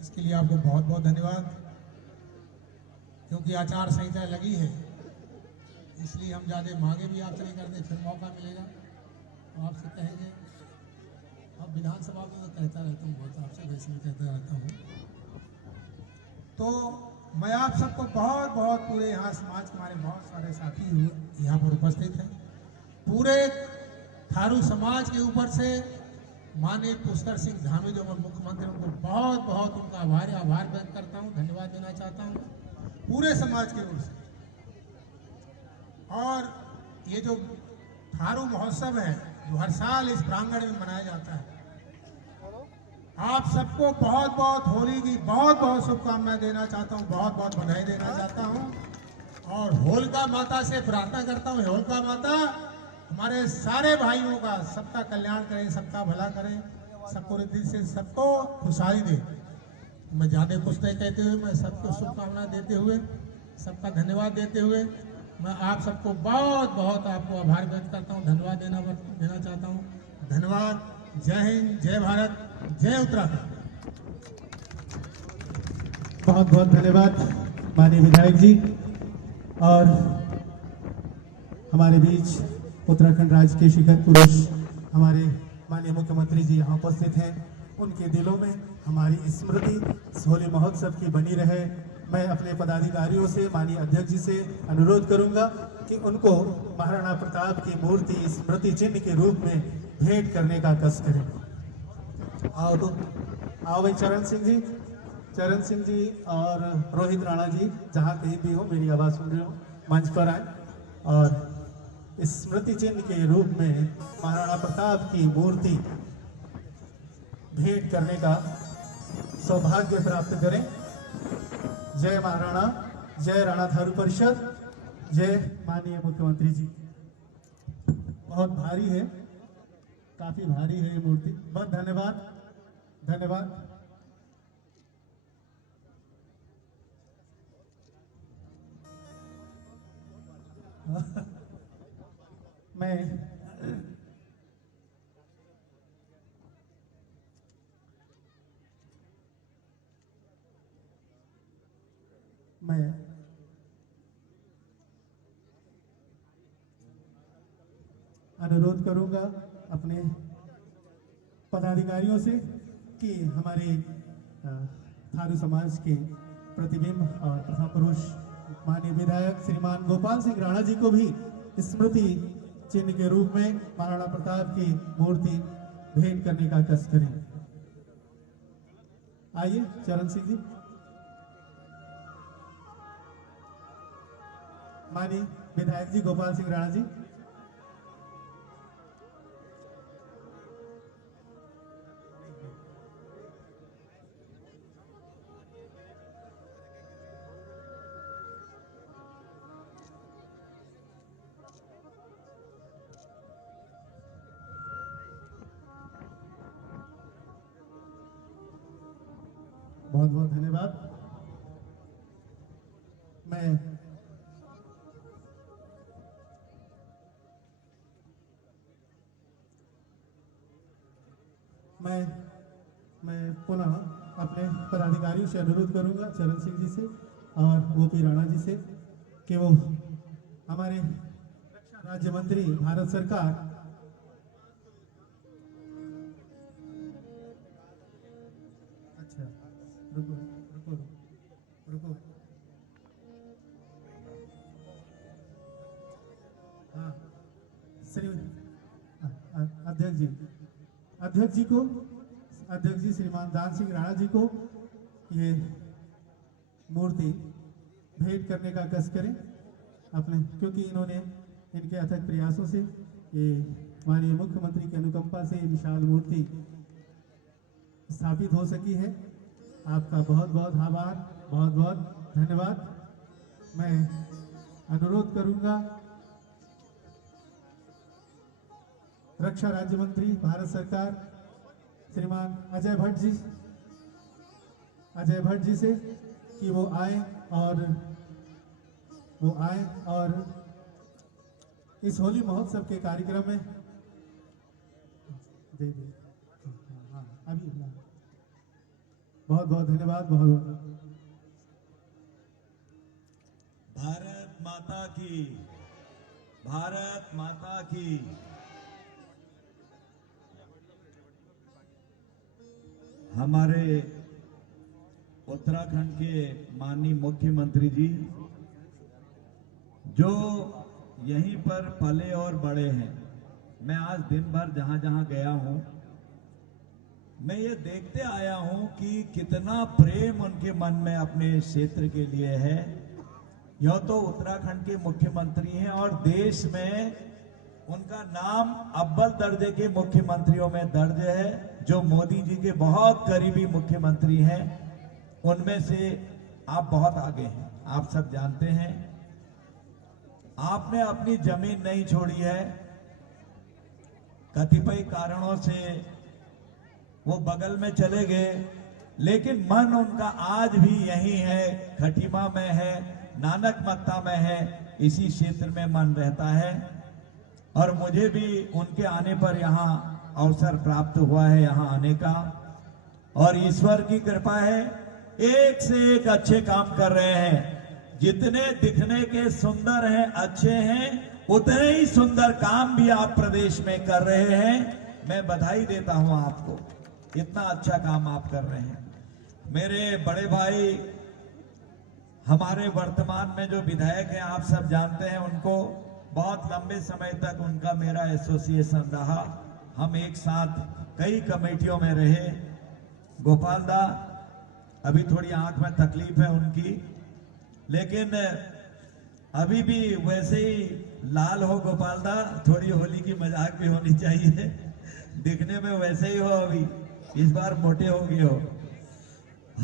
इसके लिए आपको बहुत बहुत धन्यवाद। क्योंकि आचार संहिता लगी है, इसलिए हम ज़्यादा मांगे भी आपसे नहीं करते, फिर मौका मिलेगा तो आपसे कहेंगे। अब विधानसभा में तो कहता रहता हूँ बहुत, आपसे वैसे भी कहता रहता हूँ। तो मैं आप सबको बहुत बहुत, पूरे यहाँ समाज के हमारे बहुत सारे साथी यहाँ पर उपस्थित हैं, पूरे थारू समाज के ऊपर से माननीय पुष्कर सिंह धामी जो मुख्यमंत्री, उनको बहुत बहुत उनका आभार व्यक्त करता हूँ, धन्यवाद देना चाहता हूँ पूरे समाज की ओर से। और ये जो थारू महोत्सव है जो हर साल इस प्रांगण में मनाया जाता है, आप सबको बहुत बहुत होली की बहुत बहुत शुभकामनाएं देना चाहता हूँ, बहुत बहुत बधाई देना चाहता हूँ। और होलिका माता से प्रार्थना करता हूँ, होलिका माता हमारे सारे भाइयों का सबका कल्याण करें, सबका भला करें, सबको रिद्धि से सबको खुशहाली दे। मैं ज़्यादा कुछ नहीं कहते हुए, मैं सबको शुभकामनाएं देते हुए, सबका धन्यवाद देते हुए, मैं आप सबको बहुत बहुत आपको आभार व्यक्त करता हूँ, धन्यवाद देना चाहता हूँ। धन्यवाद। जय हिंद, जय भारत, जय उत्तराखंड। बहुत बहुत धन्यवाद माननीय विधायक जी। और हमारे बीच उत्तराखंड राज्य के शिखर पुरुष हमारे माननीय मुख्यमंत्री जी यहाँ उपस्थित हैं, उनके दिलों में हमारी स्मृति होली महोत्सव की बनी रहे। मैं अपने पदाधिकारियों से, माननीय अध्यक्ष जी से अनुरोध करूंगा कि उनको महाराणा प्रताप की मूर्ति स्मृति चिन्ह के रूप में भेंट करने का कष्ट करें। आओ तो आओ भाई चरण सिंह जी और रोहित राणा जी, जहाँ कहीं भी हो, मेरी आवाज़ सुन रहे हो, मंच पर आए और इस स्मृति चिन्ह के रूप में महाराणा प्रताप की मूर्ति भेंट करने का सौभाग्य प्राप्त करें। जय महाराणा, जय राणा थारू परिषद, जय माननीय मुख्यमंत्री जी। बहुत भारी है, काफी भारी है ये मूर्ति। बहुत धन्यवाद, धन्यवाद। मैं अनुरोध करूंगा अपने पदाधिकारियों से कि हमारे थारू समाज के प्रतिबिंब और प्रथम पुरुष माननीय विधायक श्रीमान गोपाल सिंह राणा जी को भी स्मृति चिन्ह के रूप में महाराणा प्रताप की मूर्ति भेंट करने का कष्ट करें। आइए चरण सिंह जी। माननीय विधायक जी गोपाल सिंह राणा जी। बहुत बहुत धन्यवाद। मैं पुनः अपने पदाधिकारियों से अनुरोध करूंगा, चरण सिंह जी से और ओपी राणा जी से, कि वो हमारे रक्षा राज्य मंत्री भारत सरकार अच्छा रुको रुको रुको हाँ श्री अध्यक्ष जी श्रीमान दान सिंह राणा जी को ये मूर्ति भेंट करने का कष्ट करें अपने, क्योंकि इन्होंने इनके अथक प्रयासों से ये माननीय मुख्यमंत्री की अनुकंपा से विशाल मूर्ति स्थापित हो सकी है। आपका बहुत बहुत आभार, बहुत बहुत धन्यवाद। मैं अनुरोध करूंगा रक्षा राज्य मंत्री भारत सरकार श्रीमान अजय भट्ट जी से कि वो आए और इस होली महोत्सव के कार्यक्रम में दे अभी बहुत बहुत धन्यवाद। बहुत भारत माता की हमारे उत्तराखंड के माननीय मुख्यमंत्री जी जो यहीं पर पले और बड़े हैं, मैं आज दिन भर जहां जहां गया हूं मैं ये देखते आया हूं कि कितना प्रेम उनके मन में अपने क्षेत्र के लिए है। यह तो उत्तराखंड के मुख्यमंत्री हैं और देश में उनका नाम अव्वल दर्जे के मुख्यमंत्रियों में दर्ज है, जो मोदी जी के बहुत करीबी मुख्यमंत्री हैं। उनमें से आप बहुत आगे हैं, आप सब जानते हैं। आपने अपनी जमीन नहीं छोड़ी है, कतिपय कारणों से वो बगल में चले गए, लेकिन मन उनका आज भी यही है, खटीमा में है, नानकमत्ता में है, इसी क्षेत्र में मन रहता है। और मुझे भी उनके आने पर यहाँ अवसर प्राप्त हुआ है यहाँ आने का, और ईश्वर की कृपा है, एक से एक अच्छे काम कर रहे हैं। जितने दिखने के सुंदर हैं, अच्छे हैं, उतने ही सुंदर काम भी आप प्रदेश में कर रहे हैं। मैं बधाई देता हूं आपको, इतना अच्छा काम आप कर रहे हैं। मेरे बड़े भाई हमारे वर्तमान में जो विधायक हैं, आप सब जानते हैं उनको, बहुत लंबे समय तक उनका मेरा एसोसिएशन रहा। हम एक साथ कई कमेटियों में रहे। गोपाल दा, अभी थोड़ी आंख में तकलीफ है उनकी, लेकिन अभी भी वैसे ही लाल हो गोपाल दा, थोड़ी होली की मजाक भी होनी चाहिए। दिखने में वैसे ही हो, अभी इस बार मोटे हो गए हो।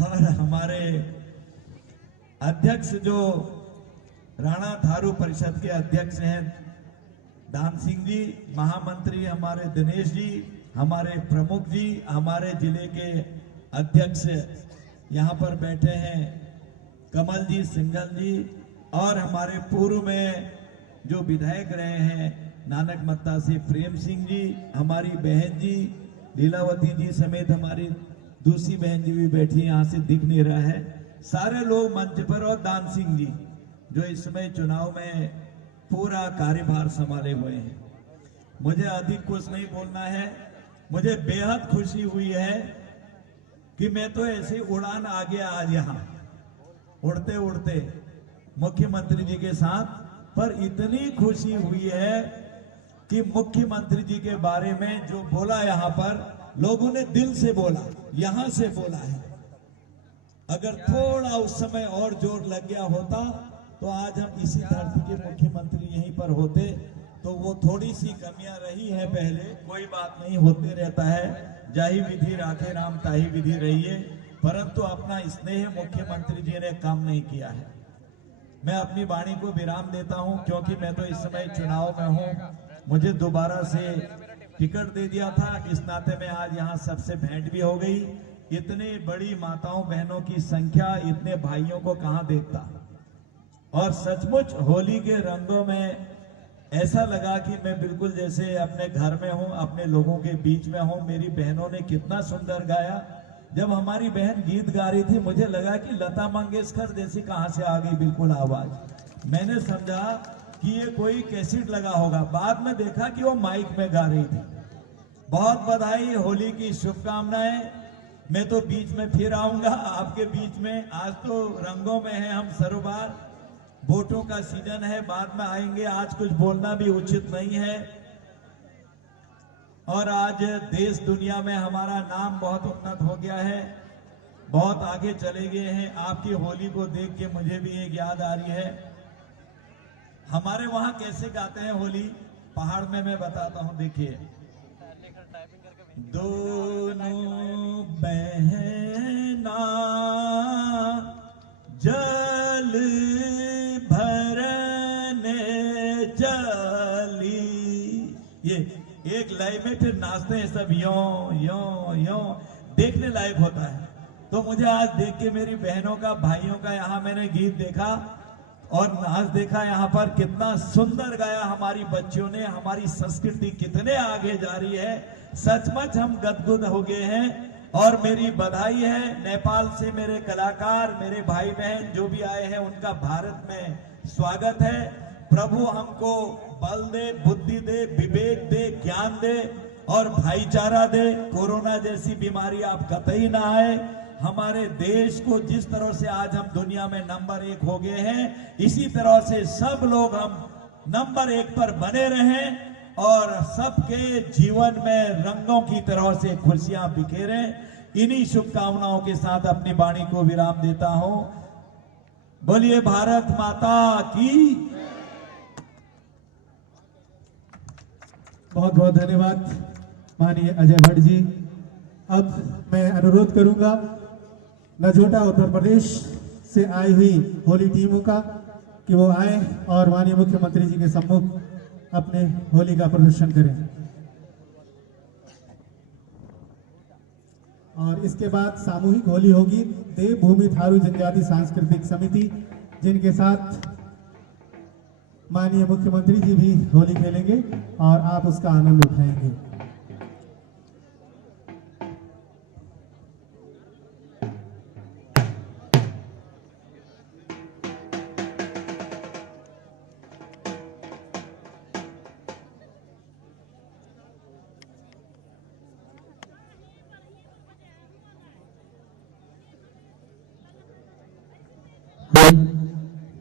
और हमारे अध्यक्ष जो राणा थारू परिषद के अध्यक्ष हैं दान सिंह जी, महामंत्री हमारे दिनेश जी, हमारे प्रमुख जी, हमारे जिले के अध्यक्ष यहाँ पर बैठे हैं कमल जी, सिंघल जी, और हमारे पूर्व में जो विधायक रहे हैं नानकमत्ता से प्रेम सिंह जी, हमारी बहन जी लीलावती जी समेत हमारी दूसरी बहन जी भी बैठी है, यहाँ से दिख नहीं रहा है, सारे लोग मंच पर, और दान सिंह जी जो इस समय चुनाव में पूरा कार्यभार संभाले हुए हैं। मुझे अधिक कुछ नहीं बोलना है। मुझे बेहद खुशी हुई है कि मैं तो ऐसी उड़ान आ गया आज यहाँ उड़ते उड़ते मुख्यमंत्री जी के साथ, पर इतनी खुशी हुई है कि मुख्यमंत्री जी के बारे में जो बोला यहाँ पर, लोगों ने दिल से बोला, यहाँ से बोला है। अगर थोड़ा उस समय और जोर लग गया होता तो आज हम इसी धरती के मुख्यमंत्री यहीं पर होते। तो वो थोड़ी सी कमियां रही है पहले, कोई बात नहीं, होते रहता है। जाहि विधि राखे राम ताहि विधि रहिए, परंतु अपना स्नेह मुख्यमंत्री जी ने काम नहीं किया है। मैं अपनी वाणी को विराम देता हूं, क्योंकि मैं तो इस समय चुनाव में हूं। मुझे दोबारा से टिकट दे दिया था, इस नाते में आज यहाँ सबसे भेंट भी हो गई। इतनी बड़ी माताओं बहनों की संख्या, इतने भाइयों को कहां देखता। और सचमुच होली के रंगों में ऐसा लगा कि मैं बिल्कुल जैसे अपने घर में हूं, अपने लोगों के बीच में हूं। मेरी बहनों ने कितना सुंदर गाया। जब हमारी बहन गीत गा रही थी, मुझे लगा कि लता मंगेशकर जैसी कहां से आ गई बिल्कुल आवाज। मैंने समझा कि ये कोई कैसेट लगा होगा, बाद में देखा कि वो माइक में गा रही थी। बहुत बधाई, होली की शुभकामनाएं। मैं तो बीच में फिर आऊंगा आपके बीच में। आज तो रंगों में है हम सरोबार, वोटों का सीजन है, बाद में आएंगे। आज कुछ बोलना भी उचित नहीं है। और आज देश दुनिया में हमारा नाम बहुत उन्नत हो गया है, बहुत आगे चले गए हैं। आपकी होली को देख के मुझे भी एक याद आ रही है। हमारे वहां कैसे गाते हैं होली पहाड़ में, मैं बताता हूं। देखिए, दोनों बहना जल भरने चली, ये एक लय में फिर नाचते हैं सब, यो यो यो, देखने लायक होता है। तो मुझे आज देख के मेरी बहनों का, भाइयों का, यहाँ मैंने गीत देखा और नाच देखा। यहाँ पर कितना सुंदर गाया हमारी बच्चियों ने। हमारी संस्कृति कितने आगे जा रही है, सचमुच हम गदगद हो गए हैं। और मेरी बधाई है नेपाल से मेरे कलाकार, मेरे भाई बहन जो भी आए हैं, उनका भारत में स्वागत है। प्रभु हमको बल दे, बुद्धि दे, विवेक दे, ज्ञान दे और भाईचारा दे। कोरोना जैसी बीमारी आप कतई ना आए। हमारे देश को जिस तरह से आज हम दुनिया में नंबर 1 हो गए हैं, इसी तरह से सब लोग हम नंबर 1 पर बने रहें और सबके जीवन में रंगों की तरह से खुशियां बिखेरें। इन्हीं शुभकामनाओं के साथ अपनी वाणी को विराम देता हूं। बोलिए भारत माता की। बहुत बहुत धन्यवाद माननीय अजय भट्ट जी। अब मैं अनुरोध करूंगा नजोटा उत्तर प्रदेश से आई हुई होली टीमों का कि वो आए और माननीय मुख्यमंत्री जी के सम्मुख अपने होली का प्रदर्शन करें। और इसके बाद सामूहिक होली होगी देवभूमि थारू जनजाति सांस्कृतिक समिति, जिनके साथ माननीय मुख्यमंत्री जी भी होली खेलेंगे और आप उसका आनंद उठाएंगे।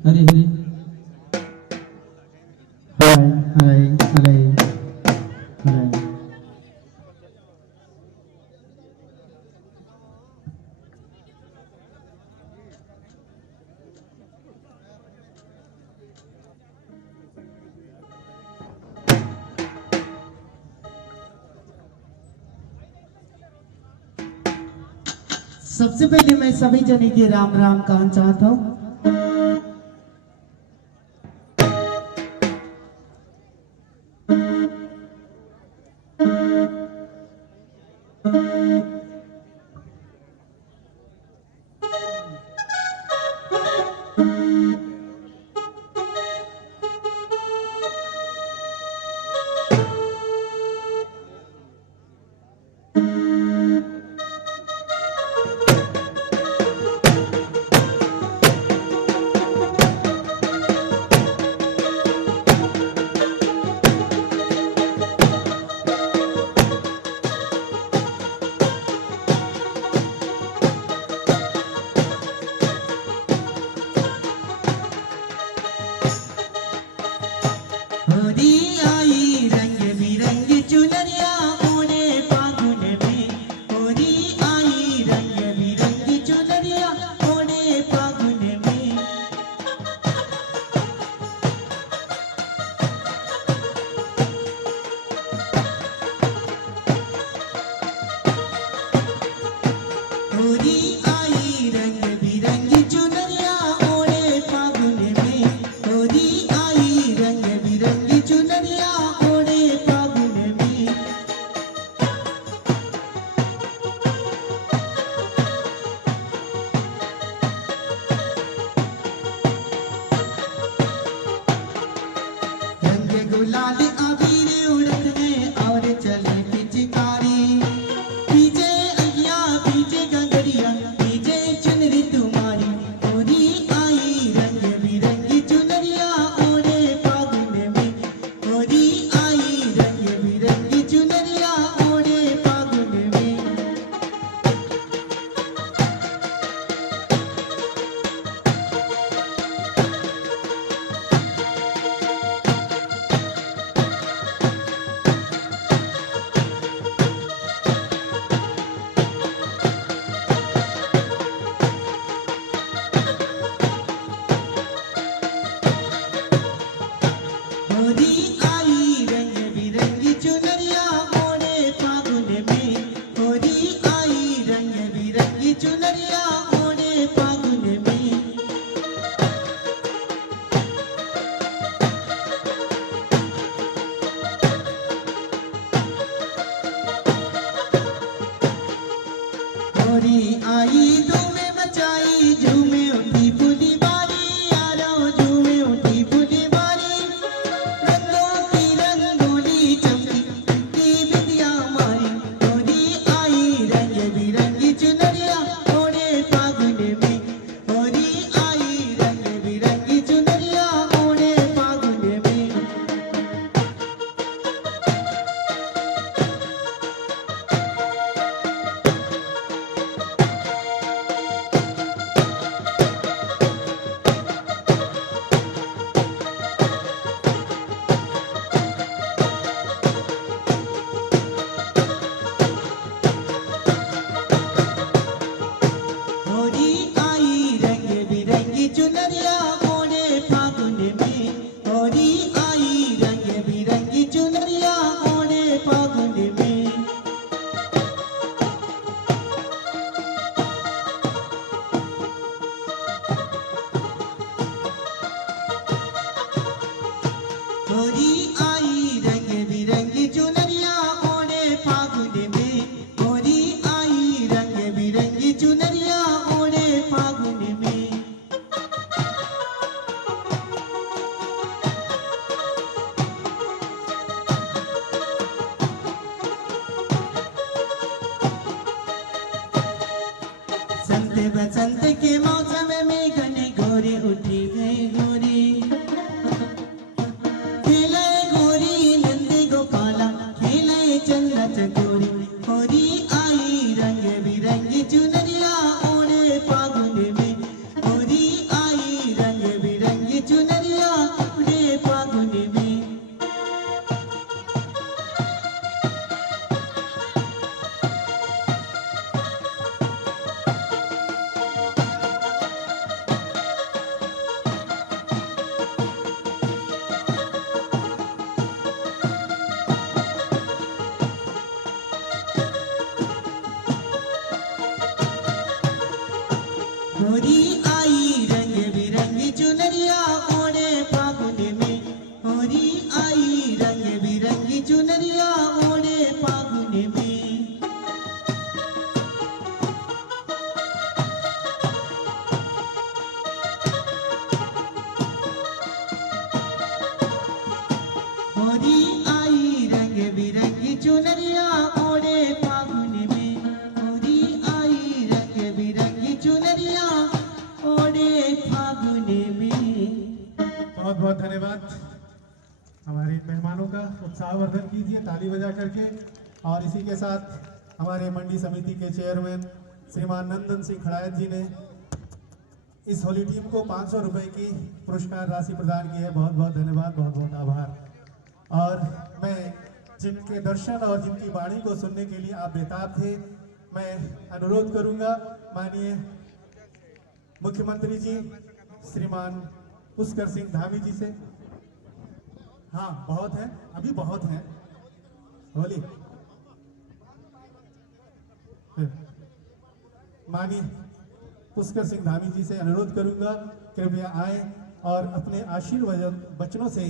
हरे हरे हाय हाय हाय। सबसे पहले मैं सभी जने के राम राम कहना चाहता हूँ। चुनरिया गुलाल अबीर उड़त गए और चले पिचकारी पीछे अगिया पीछे गंगरिया पीछे चुनरी तुम्हारी होली आई रंग बिरंगी चुनरिया ओढ़े फागुन में होली आई रंग बिरंगी चुनरिया ओढ़े फागुन में होली आई रंग बिरंगी चुनरिया ओढ़े फागुन में होली आई रंग बिरंगी चुनरिया ओढ़े फागुन में होली आई धूमे मचाई झूमे उठी फूली बारी यारो झूमे उठी फूली बारी रंगों की रंगोली चमकी की बिंदिया मारी होली आई रंग बिरंगी चुनरिया ओढ़े फागुन में होली आई रंग बिरंगी चुनरिया ओढ़े फागुन में होली आई रंग बिरंगी चुनरिया ओढ़े फागुन में होली आई रंग बिरंगी चुनरिया ओढ़े फागुन में होली आई रंग बिरंगी चुनरिया ओढ़े फागुन में होली आई रंग बिरंगी चुनरिया ओढ़े फागुन में संत बसंत के मौसम में घने घोरे उठी गए गोरी खेले गोरी नंद गोपाला खेले चंद्र चकोरी होली आई रंग बिरंगी चुनरिया ओढ़े फागुन में होली आई रंग बिरंगी चुनरिया ओढ़े फागुन में होली आई रंग बिरंगी चुनरिया ओढ़े फागुन में होली आई रंग बिरंगी चुनरिया ओढ़े फागुन में होली आई रंग बिरंगी चुनरिया ओढ़े फागुन में होली आई रंग बिरंगी चुनरिया ओढ़े फागुन में बहुत बहुत धन्यवाद। हमारे मेहमानों का उत्साहवर्धन कीजिए ताली बजा करके। और इसी के साथ हमारे मंडी समिति के चेयरमैन श्रीमान नंदन सिंह खड़ायत जी ने इस होली टीम को 500 रुपए की पुरस्कार राशि प्रदान की है। बहुत बहुत धन्यवाद, बहुत बहुत आभार। और मैं जिनके दर्शन और जिनकी वाणी को सुनने के लिए आप बेताब थे, मैं अनुरोध करूंगा माननीय मुख्यमंत्री जी श्रीमान पुष्कर सिंह धामी जी से। हाँ बहुत है, अभी बहुत है होली। माननीय पुष्कर सिंह धामी जी से अनुरोध करूंगा कृपया आए और अपने आशीर्वचन वचनों से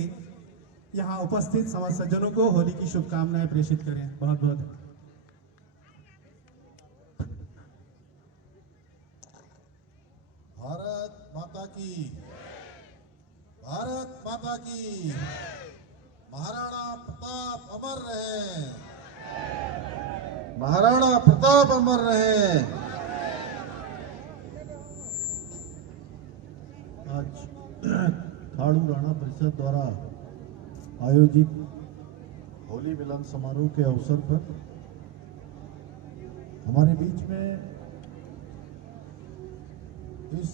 यहाँ उपस्थित समस्त सज्जनों को होली की शुभकामनाएं प्रेषित करें। बहुत बहुत भारत माता की, भारत माता की। महाराणा प्रताप अमर रहे, महाराणा प्रताप अमर रहे। आज थारू राणा परिषद द्वारा आयोजित होली मिलन समारोह के अवसर पर हमारे बीच में इस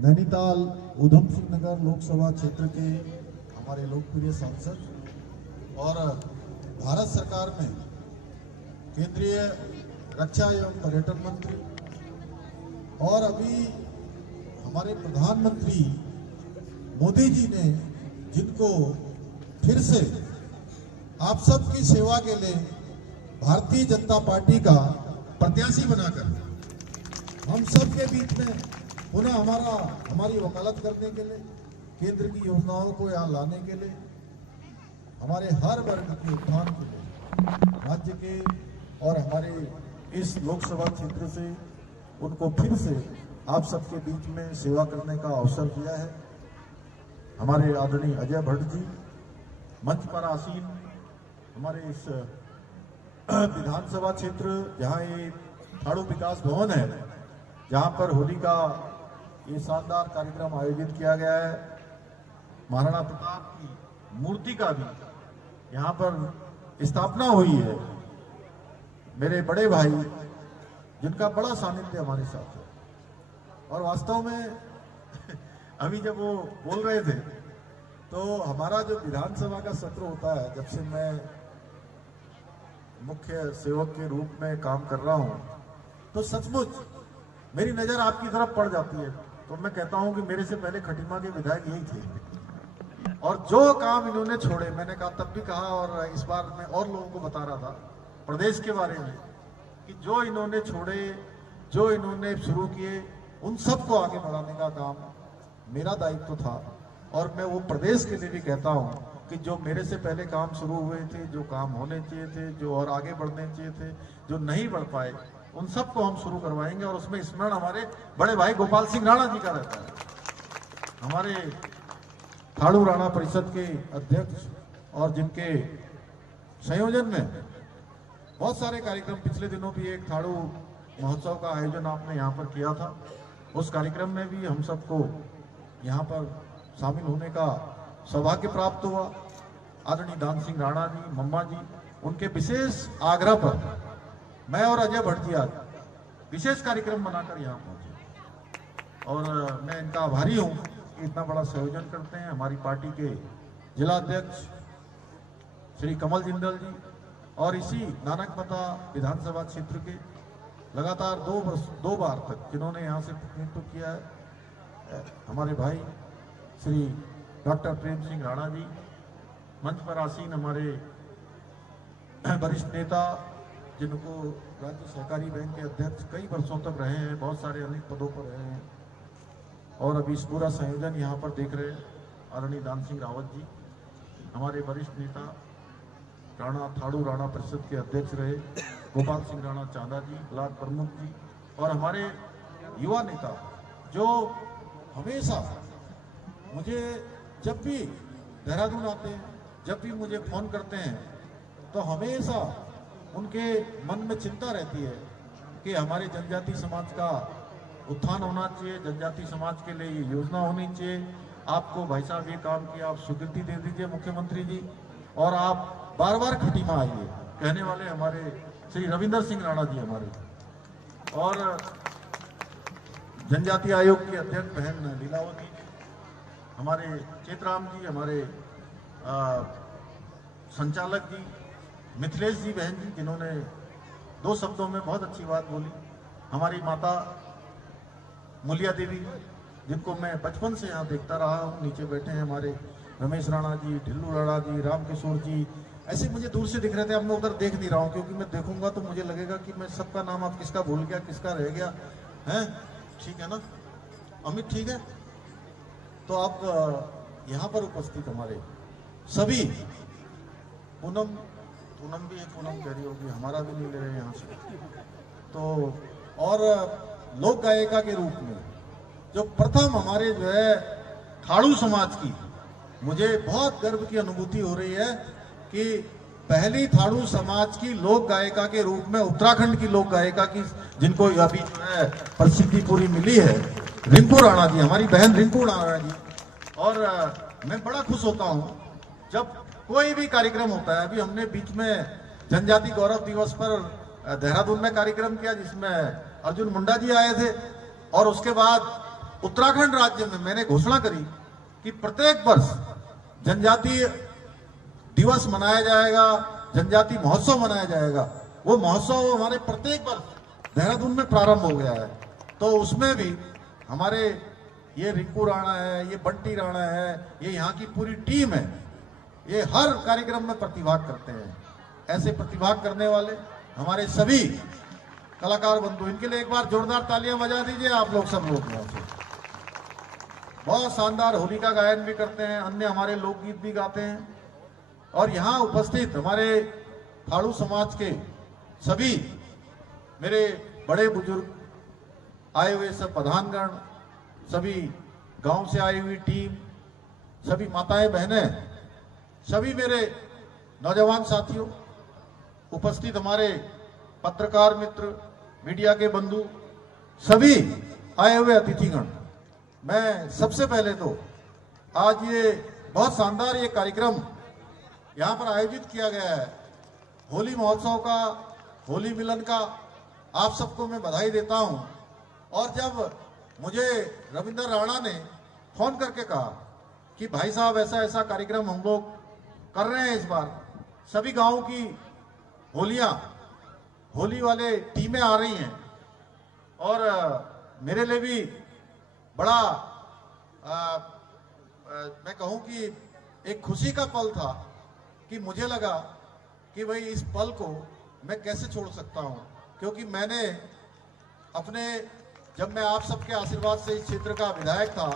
नैनीताल उधम सिंह नगर लोकसभा क्षेत्र के हमारे लोकप्रिय सांसद और भारत सरकार में केंद्रीय रक्षा एवं पर्यटन मंत्री और अभी हमारे प्रधानमंत्री मोदी जी ने जिनको फिर से आप सबकी सेवा के लिए भारतीय जनता पार्टी का प्रत्याशी बनाकर हम सब के बीच में पुनः हमारी वकालत करने के लिए, केंद्र की योजनाओं को यहाँ लाने के लिए, हमारे हर वर्ग के उत्थान के लिए राज्य के और हमारे इस लोकसभा क्षेत्र से उनको फिर से आप सबके बीच में सेवा करने का अवसर दिया है। हमारे आदरणीय अजय भट्ट जी मंच पर आसीन हमारे इस विधानसभा क्षेत्र जहां ये थारू विकास भवन है, जहां पर होली का ये शानदार कार्यक्रम आयोजित किया गया है। महाराणा प्रताप की मूर्ति का भी यहाँ पर स्थापना हुई है। मेरे बड़े भाई जिनका बड़ा सानिध्य हमारे साथ है और वास्तव में अभी जब वो बोल रहे थे तो हमारा जो विधानसभा का सत्र होता है, जब से मैं मुख्य सेवक के रूप में काम कर रहा हूं, तो सचमुच मेरी नजर आपकी तरफ पड़ जाती है। तो मैं कहता हूं कि मेरे से पहले खटीमा के विधायक यही थे और जो काम इन्होंने छोड़े, मैंने कहा तब भी कहा और इस बार मैं और लोगों को बता रहा था प्रदेश के बारे में कि जो इन्होंने छोड़े, जो इन्होंने शुरू किए, उन सबको आगे बढ़ाने का काम मेरा दायित्व था। और मैं वो प्रदेश के लिए भी कहता हूं कि जो मेरे से पहले काम शुरू हुए थे, जो काम होने चाहिए थे, जो और आगे बढ़ने चाहिए थे, जो नहीं बढ़ पाए, उन सबको हम शुरू करवाएंगे। और उसमें स्मरण हमारे बड़े भाई गोपाल सिंह राणा जी का रहता है, हमारे थारू राणा परिषद के अध्यक्ष और जिनके संयोजन में बहुत सारे कार्यक्रम, पिछले दिनों भी एक थारू महोत्सव का आयोजन आपने यहाँ पर किया था। उस कार्यक्रम में भी हम सबको यहाँ पर शामिल होने का सौभाग्य प्राप्त हुआ। आदरणीय दान सिंह राणा जी, मम्मा जी, उनके विशेष आग्रह पर मैं और अजय भट्ट जी आज विशेष कार्यक्रम बनाकर यहाँ पहुंचे और मैं इनका आभारी हूँ कि इतना बड़ा संयोजन करते हैं। हमारी पार्टी के जिला अध्यक्ष श्री कमल जिंदल जी और इसी नानकमता विधानसभा क्षेत्र के लगातार दो बार तक जिन्होंने यहाँ से प्रतिनिधित्व किया है, हमारे भाई श्री डॉक्टर प्रेम सिंह राणा जी, मंच पर आसीन हमारे वरिष्ठ नेता जिनको राज्य सहकारी बैंक के अध्यक्ष कई वर्षों तक रहे हैं, बहुत सारे अनेक पदों पर रहे हैं और अभी इस पूरा संयोजन यहाँ पर देख रहे हैं आदरणीय दान सिंह रावत जी, हमारे वरिष्ठ नेता राणा थारू राणा परिषद के अध्यक्ष रहे गोपाल सिंह राणा चांदा जी, ब्लॉक प्रमुख जी, और हमारे युवा नेता जो हमेशा मुझे जब भी देहरादून आते हैं, जब भी मुझे फोन करते हैं, तो हमेशा उनके मन में चिंता रहती है कि हमारे जनजाति समाज का उत्थान होना चाहिए, जनजाति समाज के लिए योजना होनी चाहिए। आपको भाई साहब ये काम किया, आप स्वीकृति दे दीजिए मुख्यमंत्री जी और आप बार बार खटीमा आइए, कहने वाले हमारे श्री रविंदर सिंह राणा जी हमारे, और जनजाति आयोग के अध्यक्ष बहन लीलावती, हमारे चेतराम जी, हमारे संचालक जी मिथिलेश जी बहन जी, जिन्होंने 2 शब्दों में बहुत अच्छी बात बोली, हमारी माता मुलिया देवी जिनको मैं बचपन से यहाँ देखता रहा हूँ, नीचे बैठे हैं हमारे रमेश राणा जी, ढिल्लू राणा जी, राम किशोर जी, ऐसे मुझे दूर से दिख रहे थे। अब मैं उधर देख नहीं रहा हूँ क्योंकि मैं देखूंगा तो मुझे लगेगा कि मैं सबका नाम अब किसका भूल गया, किसका रह गया है। ठीक है ना अमित, ठीक है। तो आप यहाँ पर उपस्थित हमारे सभी, पूनम भी है, पूनम कह रही होगी, हमारा भी नहीं ले रहे यहाँ से, तो और लोक गायिका के रूप में जो प्रथम हमारे जो है थारू समाज की मुझे बहुत गर्व की अनुभूति हो रही है कि पहली थारू समाज की लोक गायिका के रूप में उत्तराखंड की लोक गायिका की जिनको अभी जो है प्रसिद्धि पूरी मिली है, रिंकू राणा जी, हमारी बहन रिंकू राणा जी। और मैं बड़ा खुश होता हूँ जब कोई भी कार्यक्रम होता है। अभी हमने बीच में जनजाति गौरव दिवस पर देहरादून में कार्यक्रम किया जिसमें अर्जुन मुंडा जी आए थे, और उसके बाद उत्तराखंड राज्य में मैंने घोषणा करी कि प्रत्येक वर्ष जनजातीय दिवस मनाया जाएगा, जनजाति महोत्सव मनाया जाएगा। वो महोत्सव हमारे प्रत्येक वर्ष देहरादून में प्रारंभ हो गया है। तो उसमें भी हमारे ये रिंकू राणा है, ये बंटी राणा है, ये यहाँ की पूरी टीम है, ये हर कार्यक्रम में प्रतिभाग करते हैं। ऐसे प्रतिभाग करने वाले हमारे सभी कलाकार बंधु, इनके लिए एक बार जोरदार तालियां बजा दीजिए आप लोग, सब लोग। बहुत शानदार होली का गायन भी करते हैं, अन्य हमारे लोकगीत भी गाते हैं। और यहाँ उपस्थित हमारे थारू समाज के सभी मेरे बड़े बुजुर्ग, आए हुए सब प्रधानगण, सभी गांव से आई हुई टीम, सभी माताएं बहनें, सभी मेरे नौजवान साथियों, उपस्थित हमारे पत्रकार मित्र, मीडिया के बंधु, सभी आए हुए अतिथिगण, मैं सबसे पहले तो आज ये बहुत शानदार ये कार्यक्रम यहाँ पर आयोजित किया गया है, होली महोत्सव का, होली मिलन का, आप सबको मैं बधाई देता हूँ। और जब मुझे रविंदर राणा ने फोन करके कहा कि भाई साहब ऐसा ऐसा कार्यक्रम हम लोग कर रहे हैं, इस बार सभी गांवों की होली वाले टीमें आ रही हैं, और मेरे लिए भी बड़ा मैं कहूं कि एक खुशी का पल था कि मुझे लगा कि भाई इस पल को मैं कैसे छोड़ सकता हूं, क्योंकि मैंने अपने, जब मैं आप सबके आशीर्वाद से इस क्षेत्र का विधायक था,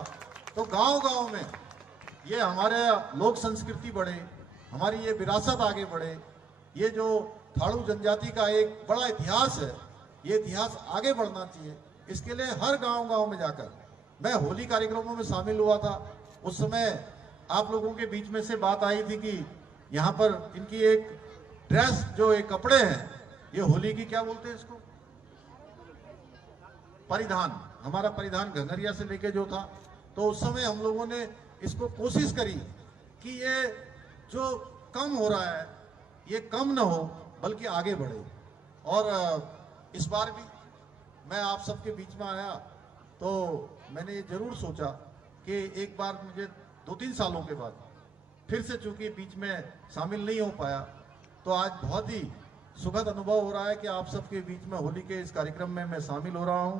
तो गांव-गांव में ये हमारे लोक संस्कृति बढ़े, हमारी ये विरासत आगे बढ़े, ये जो थारू जनजाति का एक बड़ा इतिहास है, ये इतिहास आगे बढ़ना चाहिए। इसके लिए हर गांव-गांव में जाकर मैं होली कार्यक्रमों में शामिल हुआ था। उस समय आप लोगों के बीच में से बात आई थी कि यहाँ पर इनकी एक ड्रेस, जो एक कपड़े हैं, ये होली की क्या बोलते हैं इसको, परिधान, हमारा परिधान घंघरिया से लेके जो था, तो उस समय हम लोगों ने इसको कोशिश करी कि ये जो कम हो रहा है ये कम ना हो बल्कि आगे बढ़े। और इस बार भी मैं आप सबके बीच में आया तो मैंने ये जरूर सोचा कि एक बार मुझे 2-3 सालों के बाद फिर से, चूंकि बीच में शामिल नहीं हो पाया, तो आज बहुत ही सुखद अनुभव हो रहा है कि आप सबके बीच में होली के इस कार्यक्रम में मैं शामिल हो रहा हूं।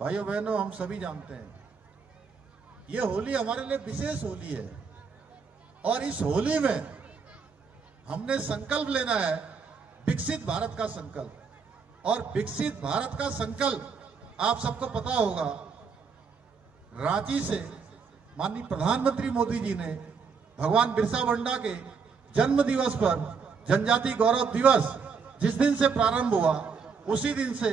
भाइयों बहनों, हम सभी जानते हैं ये होली हमारे लिए विशेष होली है, और इस होली में हमने संकल्प लेना है विकसित भारत का संकल्प। और विकसित भारत का संकल्प आप सबको पता होगा, रांची से माननीय प्रधानमंत्री मोदी जी ने भगवान बिरसा मुंडा के जन्म दिवस पर जनजाति गौरव दिवस जिस दिन से प्रारंभ हुआ, उसी दिन से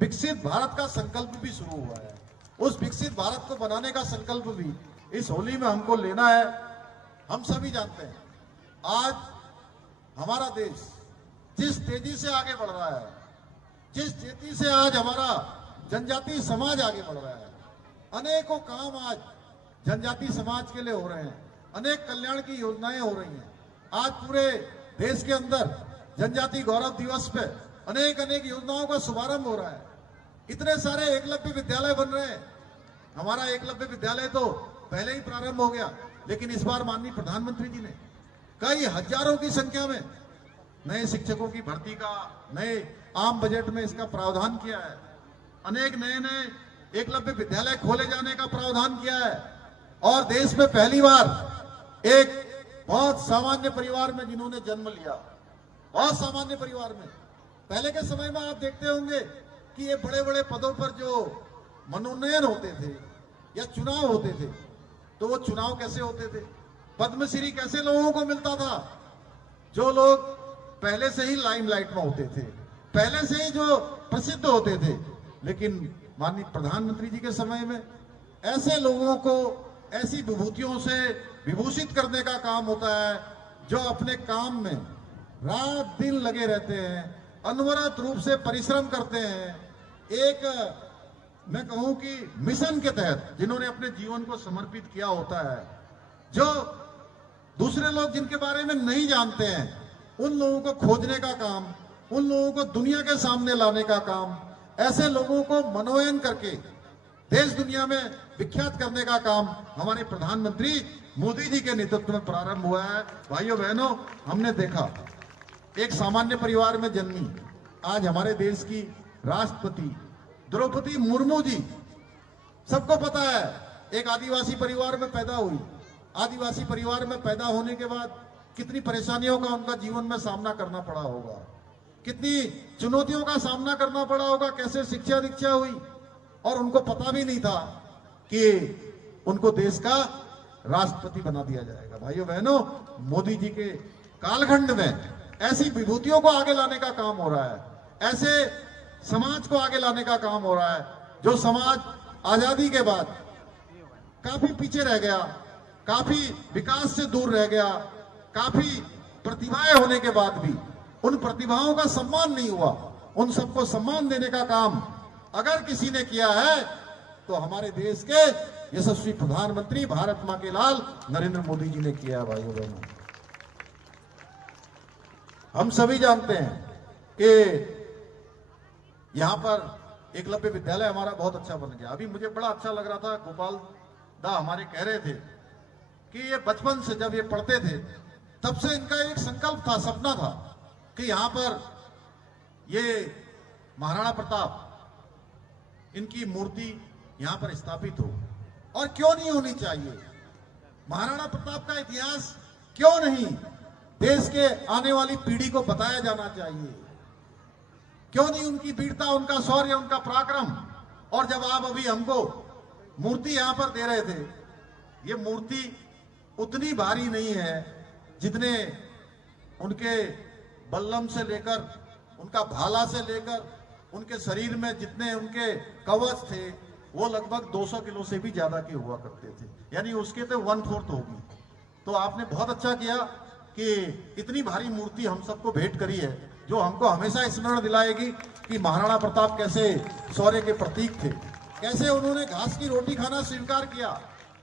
विकसित भारत का संकल्प भी शुरू हुआ है। उस विकसित भारत को बनाने का संकल्प भी इस होली में हमको लेना है। हम सभी जानते हैं आज हमारा देश जिस तेजी से आगे बढ़ रहा है, जिस तेजी से आज हमारा जनजाति समाज आगे बढ़ रहा है, अनेकों काम आज जनजाति समाज के लिए हो रहे हैं, अनेक कल्याण की योजनाएं हो रही हैं। आज पूरे देश के अंदर जनजाति गौरव दिवस पे अनेक योजनाओं का शुभारंभ हो रहा है। इतने सारे एकलव्य विद्यालय बन रहे हैं। हमारा एकलव्य विद्यालय तो पहले ही प्रारंभ हो गया, लेकिन इस बार माननीय प्रधानमंत्री जी ने कई हजारों की संख्या में नए शिक्षकों की भर्ती का नए आम बजट में इसका प्रावधान किया है। अनेक नए एकलव्य विद्यालय खोले जाने का प्रावधान किया है। और देश में पहली बार एक बहुत सामान्य परिवार में जिन्होंने जन्म लिया, बहुत सामान्य परिवार में, पहले के समय में आप देखते होंगे कि ये बड़े बड़े पदों पर जो मनोनयन होते थे या चुनाव होते थे, तो वो चुनाव कैसे होते थे, पद्मश्री कैसे लोगों को मिलता था, जो लोग पहले से ही लाइमलाइट में होते थे, पहले से ही जो प्रसिद्ध होते थे। लेकिन माननीय प्रधानमंत्री जी के समय में ऐसे लोगों को ऐसी विभूतियों से विभूषित करने का काम होता है, जो अपने काम में रात दिन लगे रहते हैं, अनवरत रूप से परिश्रम करते हैं, एक मैं कहूं कि मिशन के तहत जिन्होंने अपने जीवन को समर्पित किया होता है, जो दूसरे लोग जिनके बारे में नहीं जानते हैं उन लोगों को खोजने का काम, उन लोगों को दुनिया के सामने लाने का काम, ऐसे लोगों को मनोनयन करके देश दुनिया में विख्यात करने का काम हमारे प्रधानमंत्री मोदी जी के नेतृत्व में प्रारंभ हुआ है। भाइयों बहनों, हमने देखा एक सामान्य परिवार में जन्मी आज हमारे देश की राष्ट्रपति द्रौपदी मुर्मू जी, सबको पता है एक आदिवासी परिवार में पैदा हुई। आदिवासी परिवार में पैदा होने के बाद कितनी परेशानियों का उनका जीवन में सामना करना पड़ा होगा, कितनी चुनौतियों का सामना करना पड़ा होगा, कैसे शिक्षा दीक्षा हुई, और उनको पता भी नहीं था कि उनको देश का राष्ट्रपति बना दिया जाएगा। भाइयों बहनों, मोदी जी के कालखंड में ऐसी विभूतियों को आगे लाने का काम हो रहा है, ऐसे समाज को आगे लाने का काम हो रहा है जो समाज आजादी के बाद काफी पीछे रह गया, काफी विकास से दूर रह गया, काफी प्रतिभाएं होने के बाद भी उन प्रतिभाओं का सम्मान नहीं हुआ। उन सबको सम्मान देने का काम अगर किसी ने किया है तो हमारे देश के यशस्वी प्रधानमंत्री भारत मां के लाल नरेंद्र मोदी जी ने किया है। भाइयों बहनों, हम सभी जानते हैं कि यहां पर एकलव्य विद्यालय हमारा बहुत अच्छा बन गया। अभी मुझे बड़ा अच्छा लग रहा था, गोपाल दा हमारे कह रहे थे कि ये बचपन से जब ये पढ़ते थे तब से इनका एक संकल्प था, सपना था कि यहां पर ये महाराणा प्रताप इनकी मूर्ति यहां पर स्थापित हो। और क्यों नहीं होनी चाहिए? महाराणा प्रताप का इतिहास क्यों नहीं देश के आने वाली पीढ़ी को बताया जाना चाहिए? क्यों नहीं उनकी वीरता, उनका शौर्य, उनका पराक्रम? और जब आप अभी हमको मूर्ति यहां पर दे रहे थे, ये मूर्ति उतनी भारी नहीं है जितने उनके बल्लम से लेकर, उनका भाला से लेकर, उनके शरीर में जितने उनके कवच थे वो लगभग 200 किलो से भी ज्यादा के हुआ करते थे, यानी उसके तो 1/4 होगी। तो आपने बहुत अच्छा किया कि इतनी भारी मूर्ति हम सबको भेंट करी है, जो हमको हमेशा स्मरण दिलाएगी कि महाराणा प्रताप कैसे शौर्य के प्रतीक थे, कैसे उन्होंने घास की रोटी खाना स्वीकार किया,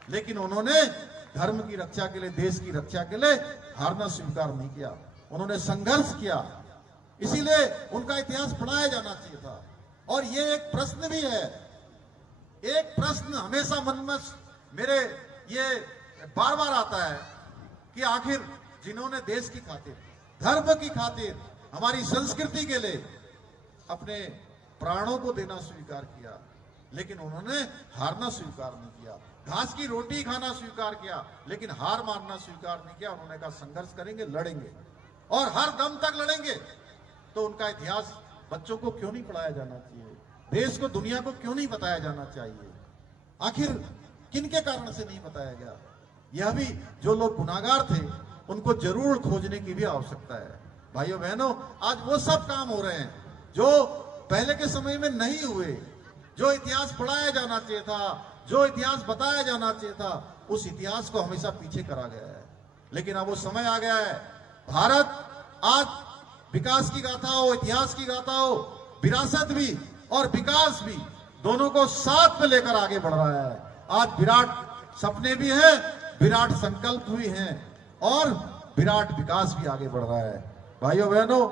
लेकिन उन्होंने धर्म की रक्षा के लिए, देश की रक्षा के लिए हारना स्वीकार नहीं किया। उन्होंने संघर्ष किया, इसीलिए उनका इतिहास पढ़ाया जाना चाहिए था। और ये एक प्रश्न भी है, एक प्रश्न हमेशा मन में मेरे ये बार बार आता है कि आखिर जिन्होंने देश की खातिर, धर्म की खातिर, हमारी संस्कृति के लिए अपने प्राणों को देना स्वीकार किया, लेकिन उन्होंने हारना स्वीकार नहीं किया। घास की रोटी खाना स्वीकार किया, लेकिन हार मानना स्वीकार नहीं किया। उन्होंने कहा संघर्ष करेंगे, लड़ेंगे और हर दम तक लड़ेंगे। तो उनका इतिहास बच्चों को क्यों नहीं पढ़ाया जाना चाहिए? देश को, दुनिया को क्यों नहीं बताया जाना चाहिए? आखिर किनके कारण से नहीं बताया गया? यह भी जो लोग गुनाहगार थे उनको जरूर खोजने की भी आवश्यकता है। भाइयों बहनों, आज वो सब काम हो रहे हैं जो पहले के समय में नहीं हुए। जो इतिहास पढ़ाया जाना चाहिए था, जो इतिहास बताया जाना चाहिए था, उस इतिहास को हमेशा पीछे करा गया है। लेकिन अब वो समय आ गया है, भारत आज विकास की गाथा हो, इतिहास की गाथा हो, विरासत भी और विकास भी दोनों को साथ में लेकर आगे बढ़ रहा है। आज विराट सपने भी हैं, विराट संकल्प भी हैं और विराट विकास भी आगे बढ़ रहा है। भाइयों बहनों,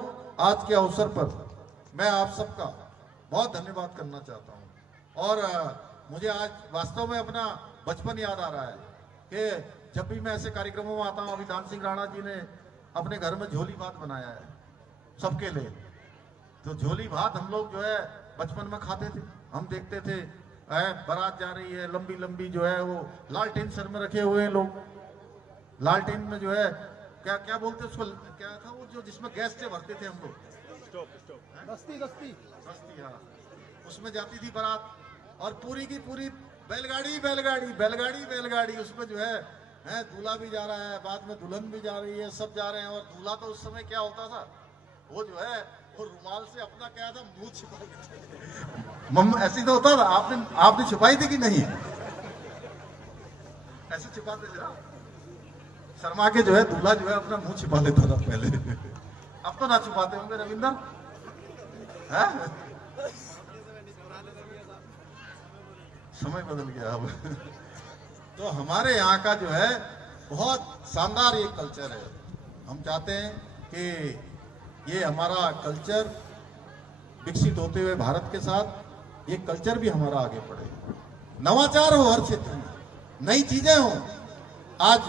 आज के अवसर पर मैं आप सबका बहुत धन्यवाद करना चाहता हूं। और मुझे आज वास्तव में अपना बचपन याद आ रहा है कि जब भी मैं ऐसे कार्यक्रमों में आता हूं, अभी दान सिंह राणा जी ने अपने घर में झोली भात बनाया है सबके लिए। तो झोली भात हम लोग जो है बचपन में खाते थे, हम देखते थे बारात जा रही है, लंबी लंबी जो है वो लालटेन सर में रखे हुए हैं लोग, लालटेन में जो है क्या क्या बोलते उसको, क्या था वो जो जिसमें गैस से भरते थे हम लोग, दस्ती, हाँ, उसमें जाती थी बारात और पूरी की पूरी बैलगाड़ी बैलगाड़ी बैलगाड़ी बैलगाड़ी, उसमें जो है दूल्हा भी जा रहा है, बाद में दुल्हन भी जा रही है, सब जा रहे हैं। और दूल्हा तो उस समय क्या होता था, वो जो है वो रुमाल से अपना क्या था मुंह छिपा, ऐसी तो होता था। आपने छुपाई थी कि नहीं? ऐसे छुपाते थे ना। शर्मा के जो है दूल्हा जो है अपना मुंह छिपा लेता था पहले। अब तो ना छुपाते होंगे रविंदर, है? समय बदल गया अब। तो हमारे यहाँ का जो है बहुत शानदार ये कल्चर है। हम चाहते हैं कि ये हमारा कल्चर विकसित होते हुए भारत के साथ ये कल्चर भी हमारा आगे बढ़े, नवाचार हो हर क्षेत्र में, नई चीजें हो। आज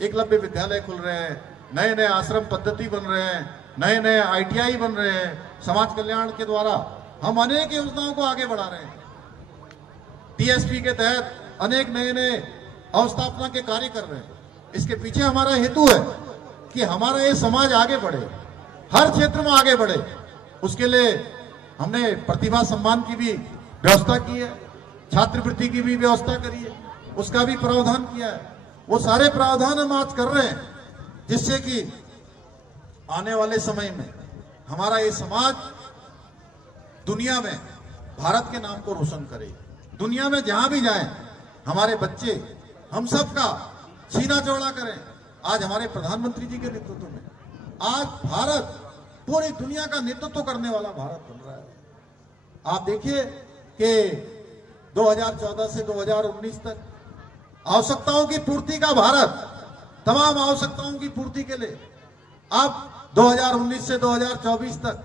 एकलव्य विद्यालय खुल रहे हैं, नए नए आश्रम पद्धति बन रहे हैं, नए नए ITI बन रहे हैं। समाज कल्याण के द्वारा हम अनेक योजनाओं को आगे बढ़ा रहे हैं। TSP के तहत अनेक नए नए अवस्थापना के कार्य कर रहे हैं। इसके पीछे हमारा हेतु है कि हमारा ये समाज आगे बढ़े, हर क्षेत्र में आगे बढ़े। उसके लिए हमने प्रतिभा सम्मान की भी व्यवस्था की है, छात्रवृत्ति की भी व्यवस्था करी है, उसका भी प्रावधान किया है। वो सारे प्रावधान हम आज कर रहे हैं जिससे कि आने वाले समय में हमारा ये समाज दुनिया में भारत के नाम को रोशन करे। दुनिया में जहां भी जाएं हमारे बच्चे हम सब का सीना चौड़ा करें। आज हमारे प्रधानमंत्री जी के नेतृत्व में आज भारत पूरी दुनिया का नेतृत्व करने वाला भारत बन रहा है। आप देखिए कि 2014 से 2019 तक आवश्यकताओं की पूर्ति का भारत, तमाम आवश्यकताओं की पूर्ति के लिए अब 2019 से 2024 तक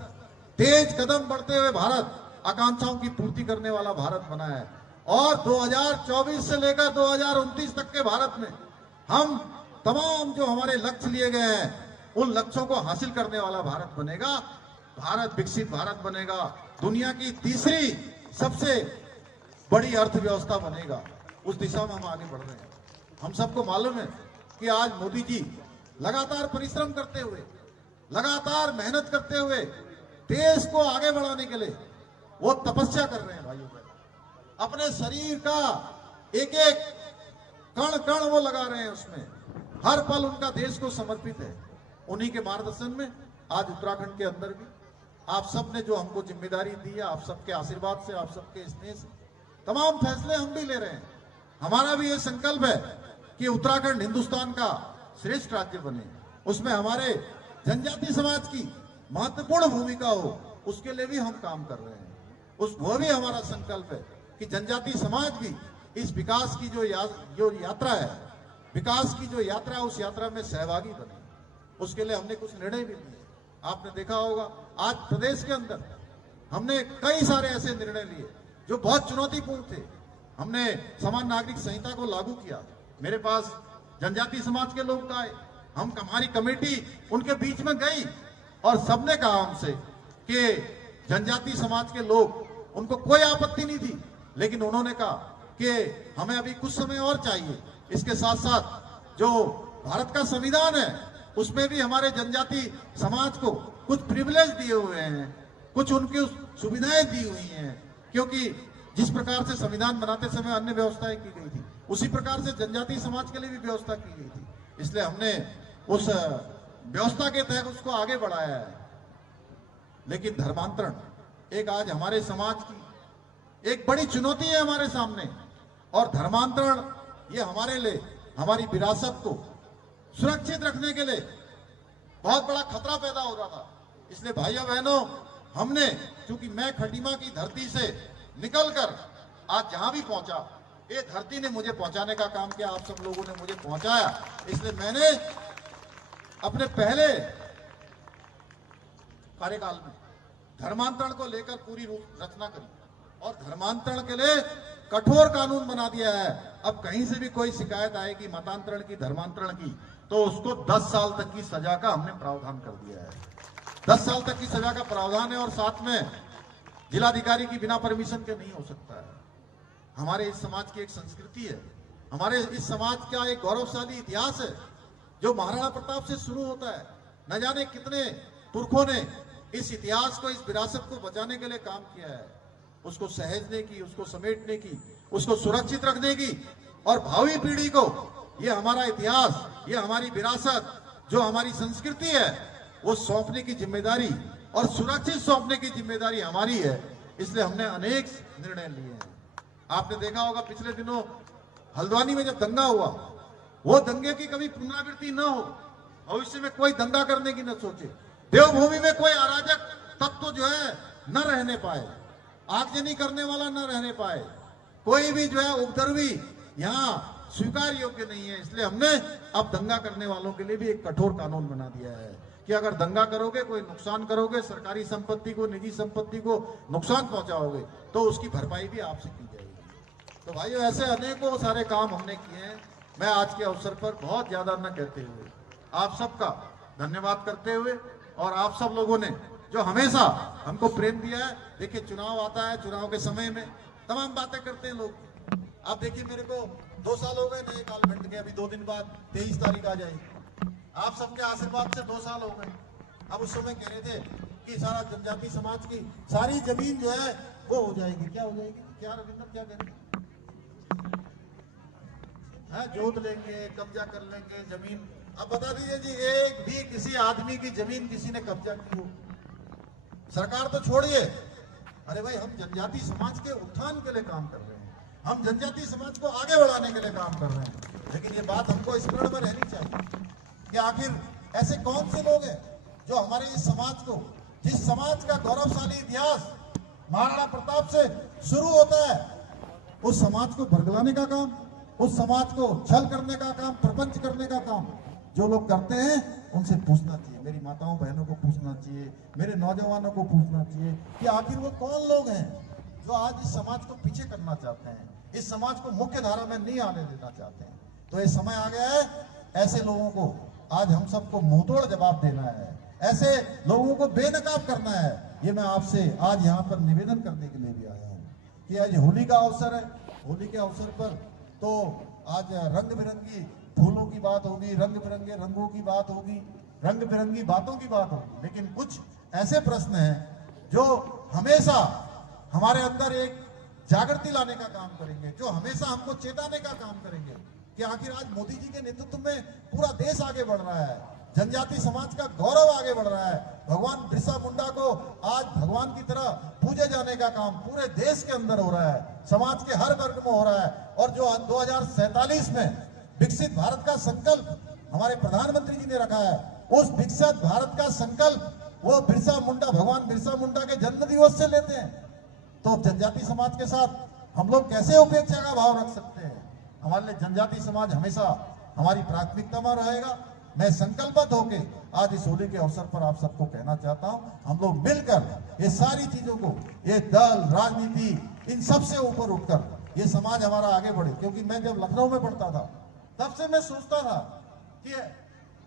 तेज कदम बढ़ते हुए भारत आकांक्षाओं की पूर्ति करने वाला भारत बना है। और 2024 से लेकर 2029 तक के भारत में हम तमाम जो हमारे लक्ष्य लिए गए हैं उन लक्ष्यों को हासिल करने वाला भारत बनेगा। भारत विकसित भारत बनेगा, दुनिया की तीसरी सबसे बड़ी अर्थव्यवस्था बनेगा। उस दिशा में हम आगे बढ़ रहे हैं। हम सबको मालूम है कि आज मोदी जी लगातार परिश्रम करते हुए, लगातार मेहनत करते हुए देश को आगे बढ़ाने के लिए वो तपस्या कर रहे हैं भाइयों बहनों। अपने शरीर का एक एक कण कण वो लगा रहे हैं, उसमें हर पल उनका देश को समर्पित है। उन्हीं के मार्गदर्शन में आज उत्तराखंड के अंदर भी आप सब ने जो हमको जिम्मेदारी दी है, आप सबके आशीर्वाद से, आप सबके स्नेह से तमाम फैसले हम भी ले रहे हैं। हमारा भी ये संकल्प है कि उत्तराखंड हिंदुस्तान का श्रेष्ठ राज्य बने, उसमें हमारे जनजाति समाज की महत्वपूर्ण भूमिका हो, उसके लिए भी हम काम कर रहे हैं। वो भी हमारा संकल्प है कि जनजाति समाज भी इस विकास की जो यात्रा है, विकास की जो यात्रा है, उस यात्रा में सहभागी बने। उसके लिए हमने कुछ निर्णय भी लिए। आपने देखा होगा आज प्रदेश के अंदर हमने कई सारे ऐसे निर्णय लिए जो बहुत चुनौतीपूर्ण थे। हमने समान नागरिक संहिता को लागू किया। मेरे पास जनजाति समाज के लोग आए, हमारी कमेटी उनके बीच में गई और सबने कहा हमसे कि जनजाति समाज के लोग, उनको कोई आपत्ति नहीं थी, लेकिन उन्होंने कहा कि हमें अभी कुछ समय और चाहिए। इसके साथ साथ जो भारत का संविधान है उसमें भी हमारे जनजाति समाज को कुछ प्रिविलेज दिए हुए हैं, कुछ उनकी सुविधाएं दी हुई हैं, क्योंकि जिस प्रकार से संविधान बनाते समय अन्य व्यवस्थाएं की गई थी, उसी प्रकार से जनजाति समाज के लिए भी व्यवस्था की गई थी। इसलिए हमने उस व्यवस्था के तहत उसको आगे बढ़ाया है। लेकिन धर्मांतरण एक आज हमारे समाज की एक बड़ी चुनौती है हमारे सामने, और धर्मांतरण ये हमारे लिए हमारी विरासत को सुरक्षित रखने के लिए बहुत बड़ा खतरा पैदा हो रहा था। इसलिए भाइयों बहनों, हमने, क्योंकि मैं खटीमा की धरती से निकलकर आज जहां भी पहुंचा, ये धरती ने मुझे पहुंचाने का काम किया, आप सब लोगों ने मुझे पहुंचाया। इसलिए मैंने अपने पहले कार्यकाल में धर्मांतरण को लेकर पूरी रूप रचना करी और धर्मांतरण के लिए कठोर कानून बना दिया है। अब कहीं से भी कोई शिकायत आएगी मतांतरण की, धर्मांतरण की, तो उसको 10 साल तक की सजा का हमने प्रावधान कर दिया है। 10 साल तक की सजा का प्रावधान है और साथ में जिलाधिकारी की बिना परमिशन के नहीं हो सकता है। हमारे इस समाज की एक संस्कृति है, हमारे इस समाज का एक गौरवशाली इतिहास है जो महाराणा प्रताप से शुरू होता है। न जाने कितने पुरखों ने इस इतिहास को, इस विरासत को बचाने के लिए काम किया है, उसको सहेजने की, उसको समेटने की, उसको सुरक्षित रखने की, और भावी पीढ़ी को ये हमारा इतिहास, ये हमारी विरासत, जो हमारी संस्कृति है, वो सौंपने की जिम्मेदारी और सुरक्षित सौंपने की जिम्मेदारी हमारी है। इसलिए हमने अनेक निर्णय लिए हैं। आपने देखा होगा पिछले दिनों हल्द्वानी में जब दंगा हुआ वो दंगे की कभी पुनरावृत्ति न हो, भविष्य में कोई दंगा करने की न सोचे, देवभूमि में कोई अराजक तत्व जो है न रहने पाए, आगजनी करने वाला न रहने पाए, कोई भी जो है उपद्रवी यहाँ स्वीकार योग्य नहीं है। इसलिए हमने अब दंगा करने वालों के लिए भी एक कठोर कानून बना दिया है कि अगर दंगा करोगे, कोई नुकसान करोगे, सरकारी संपत्ति को, निजी संपत्ति को नुकसान पहुंचाओगे, तो उसकी भरपाई भी आपसे की जाएगी। तो भाइयों, ऐसे अनेकों सारे काम हमने किए हैं। मैं आज के अवसर पर बहुत ज्यादा न कहते हुए आप सबका धन्यवाद करते हुए, और आप सब लोगों ने जो हमेशा हमको प्रेम दिया है। देखिए, चुनाव आता है, चुनाव के समय में तमाम बातें करते हैं लोग। अब देखिए, मेरे को 2 साल हो गए नए काल बैठ के, अभी 2 दिन बाद 23 तारीख आ जाएगी। आप सबके आशीर्वाद से 2 साल हो गए। अब उस समय कह रहे थे कि सारा जनजाति समाज की सारी जमीन जो है वो हो जाएगी। क्या हो जाएगी? क्या रविंद्र, क्या कह रहे हैं? जोत लेंगे, कब्जा कर लेंगे जमीन। अब बता दीजिए जी, एक भी किसी आदमी की जमीन किसी ने कब्जा की हो? सरकार तो छोड़िए, अरे भाई, हम जनजाति समाज के उत्थान के लिए काम कर रहे हैं, हम जनजाति समाज को आगे बढ़ाने के लिए काम कर रहे हैं। लेकिन ये बात हमको स्मरण में रहनी चाहिए कि आखिर ऐसे कौन से लोग हैं जो हमारे इस समाज को, जिस समाज का गौरवशाली इतिहास महाराणा प्रताप से शुरू होता है, उस समाज को भड़कलाने का काम, उस समाज को छल करने का काम, प्रपंच करने का काम जो लोग करते हैं, उनसे पूछना चाहिए। मेरी माताओं बहनों को पूछना चाहिए, मेरे नौजवानों को पूछना चाहिए कि आखिर वो कौन लोग हैं जो आज इस समाज को पीछे करना चाहते हैं, इस समाज को मुख्य धारा में नहीं आने देना चाहते हैं। तो ये समय आ गया है, ऐसे लोगों को आज हम सबको मुंहतोड़ जवाब देना है, ऐसे लोगों को बेनकाब करना है। ये मैं आपसे आज यहाँ पर निवेदन करने के लिए भी आया हूँ कि आज होली का अवसर है। होली के अवसर पर तो आज रंग बिरंगी फूलों की बात होगी, रंग बिरंगे रंगों की बात होगी, रंग बिरंगी बातों की बात होगी। लेकिन कुछ ऐसे प्रश्न हैं जो हमेशा हमारे अंदर एक जागृति लाने का काम करेंगे, जो हमेशा हमको चेताने का काम करेंगे कि आखिर आज मोदी जी के नेतृत्व में पूरा देश आगे बढ़ रहा है, जनजाति समाज का गौरव आगे बढ़ रहा है। भगवान बिरसा मुंडा को आज भगवान की तरह पूजे जाने का काम पूरे देश के अंदर हो रहा है, समाज के हर वर्ग में हो रहा है। और जो 2047 में विकसित भारत का संकल्प हमारे प्रधानमंत्री जी ने रखा है, उस विकसित भारत का संकल्प वो बिरसा मुंडा, भगवान बिरसा मुंडा के जन्म दिवस से लेते हैं। तो जनजाति समाज के साथ हम लोग कैसे उपेक्षा का भाव रख सकते हैं? हमारे लिए जनजाति समाज हमेशा हमारी प्राथमिकता में रहेगा। मैं संकल्पित होके आज इस होली के अवसर पर आप सबको कहना चाहता हूं, हम लोग मिलकर ये सारी चीजों को, ये दल, राजनीति, इन सब से ऊपर उठकर ये समाज हमारा आगे बढ़े। क्योंकि मैं जब लखनऊ में पढ़ता था, तब से मैं सोचता था कि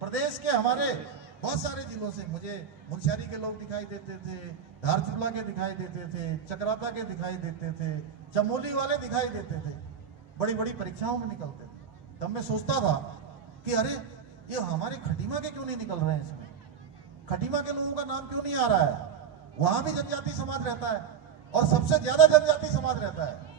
प्रदेश के हमारे बहुत सारे जिलों से मुझे मुनस्यारी के लोग दिखाई देते थे, धारचूला के दिखाई देते थे, चक्राता के दिखाई देते थे, चमोली वाले दिखाई देते थे, बड़ी बड़ी परीक्षाओं में निकलते थे। तब मैं सोचता था कि अरे, ये हमारे खटीमा के क्यों नहीं निकल रहे हैं? इसमें खटीमा के लोगों का नाम क्यों नहीं आ रहा है? वहां भी जनजाति समाज रहता है और सबसे ज्यादा जनजाति समाज रहता है।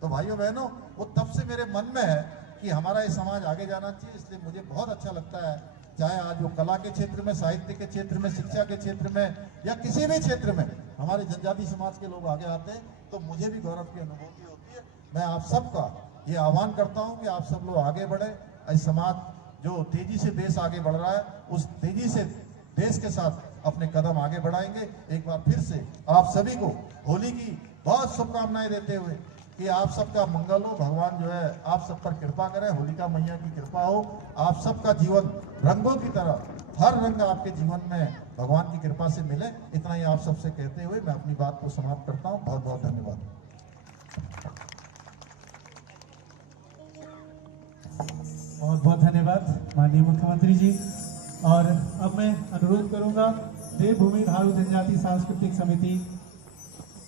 तो भाइयों बहनों, वो तब से मेरे मन में है कि हमारा ये समाज आगे जाना चाहिए। इसलिए मुझे बहुत अच्छा लगता है, चाहे आज वो कला के क्षेत्र में, साहित्य के क्षेत्र में, शिक्षा के क्षेत्र में, या किसी भी क्षेत्र में हमारे जनजाति समाज के लोग आगे आते हैं, तो मुझे भी गौरव की अनुभूति होती है। मैं आप सबका ये आह्वान करता हूं कि आप सब लोग आगे बढ़े। इस समाज जो तेजी से देश आगे बढ़ रहा है, उस तेजी से देश के साथ अपने कदम आगे बढ़ाएंगे। एक बार फिर से आप सभी को होली की बहुत शुभकामनाएं देते हुए कि आप सबका मंगल हो, भगवान जो है आप सब पर कृपा करे, होलिका मैया की कृपा हो, आप सबका जीवन रंगों की तरह, हर रंग आपके जीवन में भगवान की कृपा से मिले। इतना ही आप सबसे कहते हुए मैं अपनी बात को समाप्त करता हूँ। बहुत बहुत धन्यवाद। बहुत बहुत धन्यवाद माननीय मुख्यमंत्री जी। और अब मैं अनुरोध करूंगा देवभूमि थारू जनजाति सांस्कृतिक समिति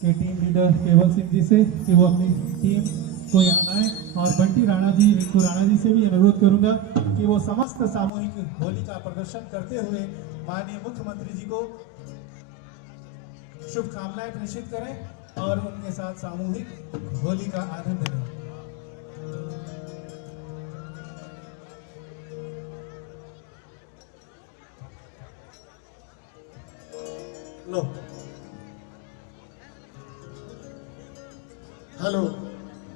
के टीम लीडर केवल सिंह जी से कि वो अपनी टीम को यहाँ आए, और बंटी राणा जी, रिंकू राणा जी से भी अनुरोध करूंगा कि वो समस्त सामूहिक होली का प्रदर्शन करते हुए माननीय मुख्यमंत्री जी को शुभकामनाएं प्रेषित करें और उनके साथ सामूहिक होली का आनंद लें। लो, हेलो,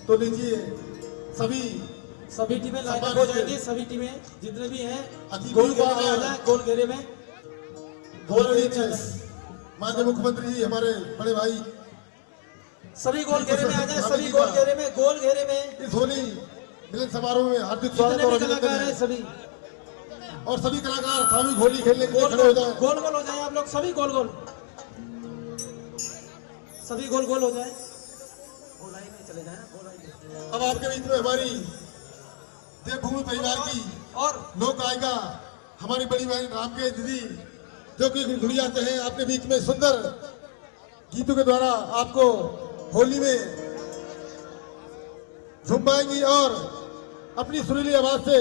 तो लीजिए सभी सभी टीमें लाइन अप हो जाएंगी, सभी टीमें जितने भी हैं अतिथि गोल घेरे में का- आ जाए, गोल घेरे में। माननीय मुख्यमंत्री जी, हमारे बड़े भाई, सभी गोल घेरे में आ जाए, सभी गोल घेरे में, गोल घेरे में। इस होली मिलन समारोह में हार्दिक स्वागत जितने और भी अभिनंदन कलाकार हैं है। सभी और सभी कलाकार सामूहिक होली खेलने के लिए गोल खड़े हो जाए। गोल गोल हो जाए आप लोग, सभी गोल गोल, सभी गोल गोल हो जाए, गोलाई में चले जाए, गोलाई में। अब आपके बीच में हमारी देवभूमि परिवार की और लोक गायिका हमारी बड़ी बहन रामके दीदी, जो कि गुड़गुड़ियाते हैं, आपके बीच में सुंदर गीतों के द्वारा आपको होली में झुमाएंगी और अपनी सुरीली आवाज से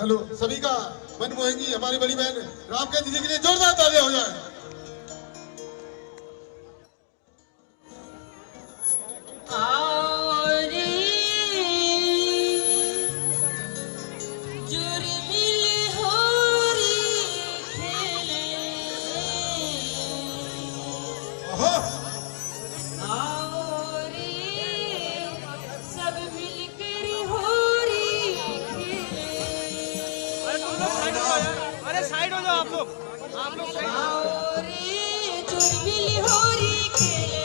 हेलो सभी का मन मोहेंगी। हमारी बड़ी बहन रामके दीदी के लिए जोरदार तालियां हो जाए। सब मिलकर होरी अरे साइड हो जाओ आप लोग आओ रे जो मिल होरी खेले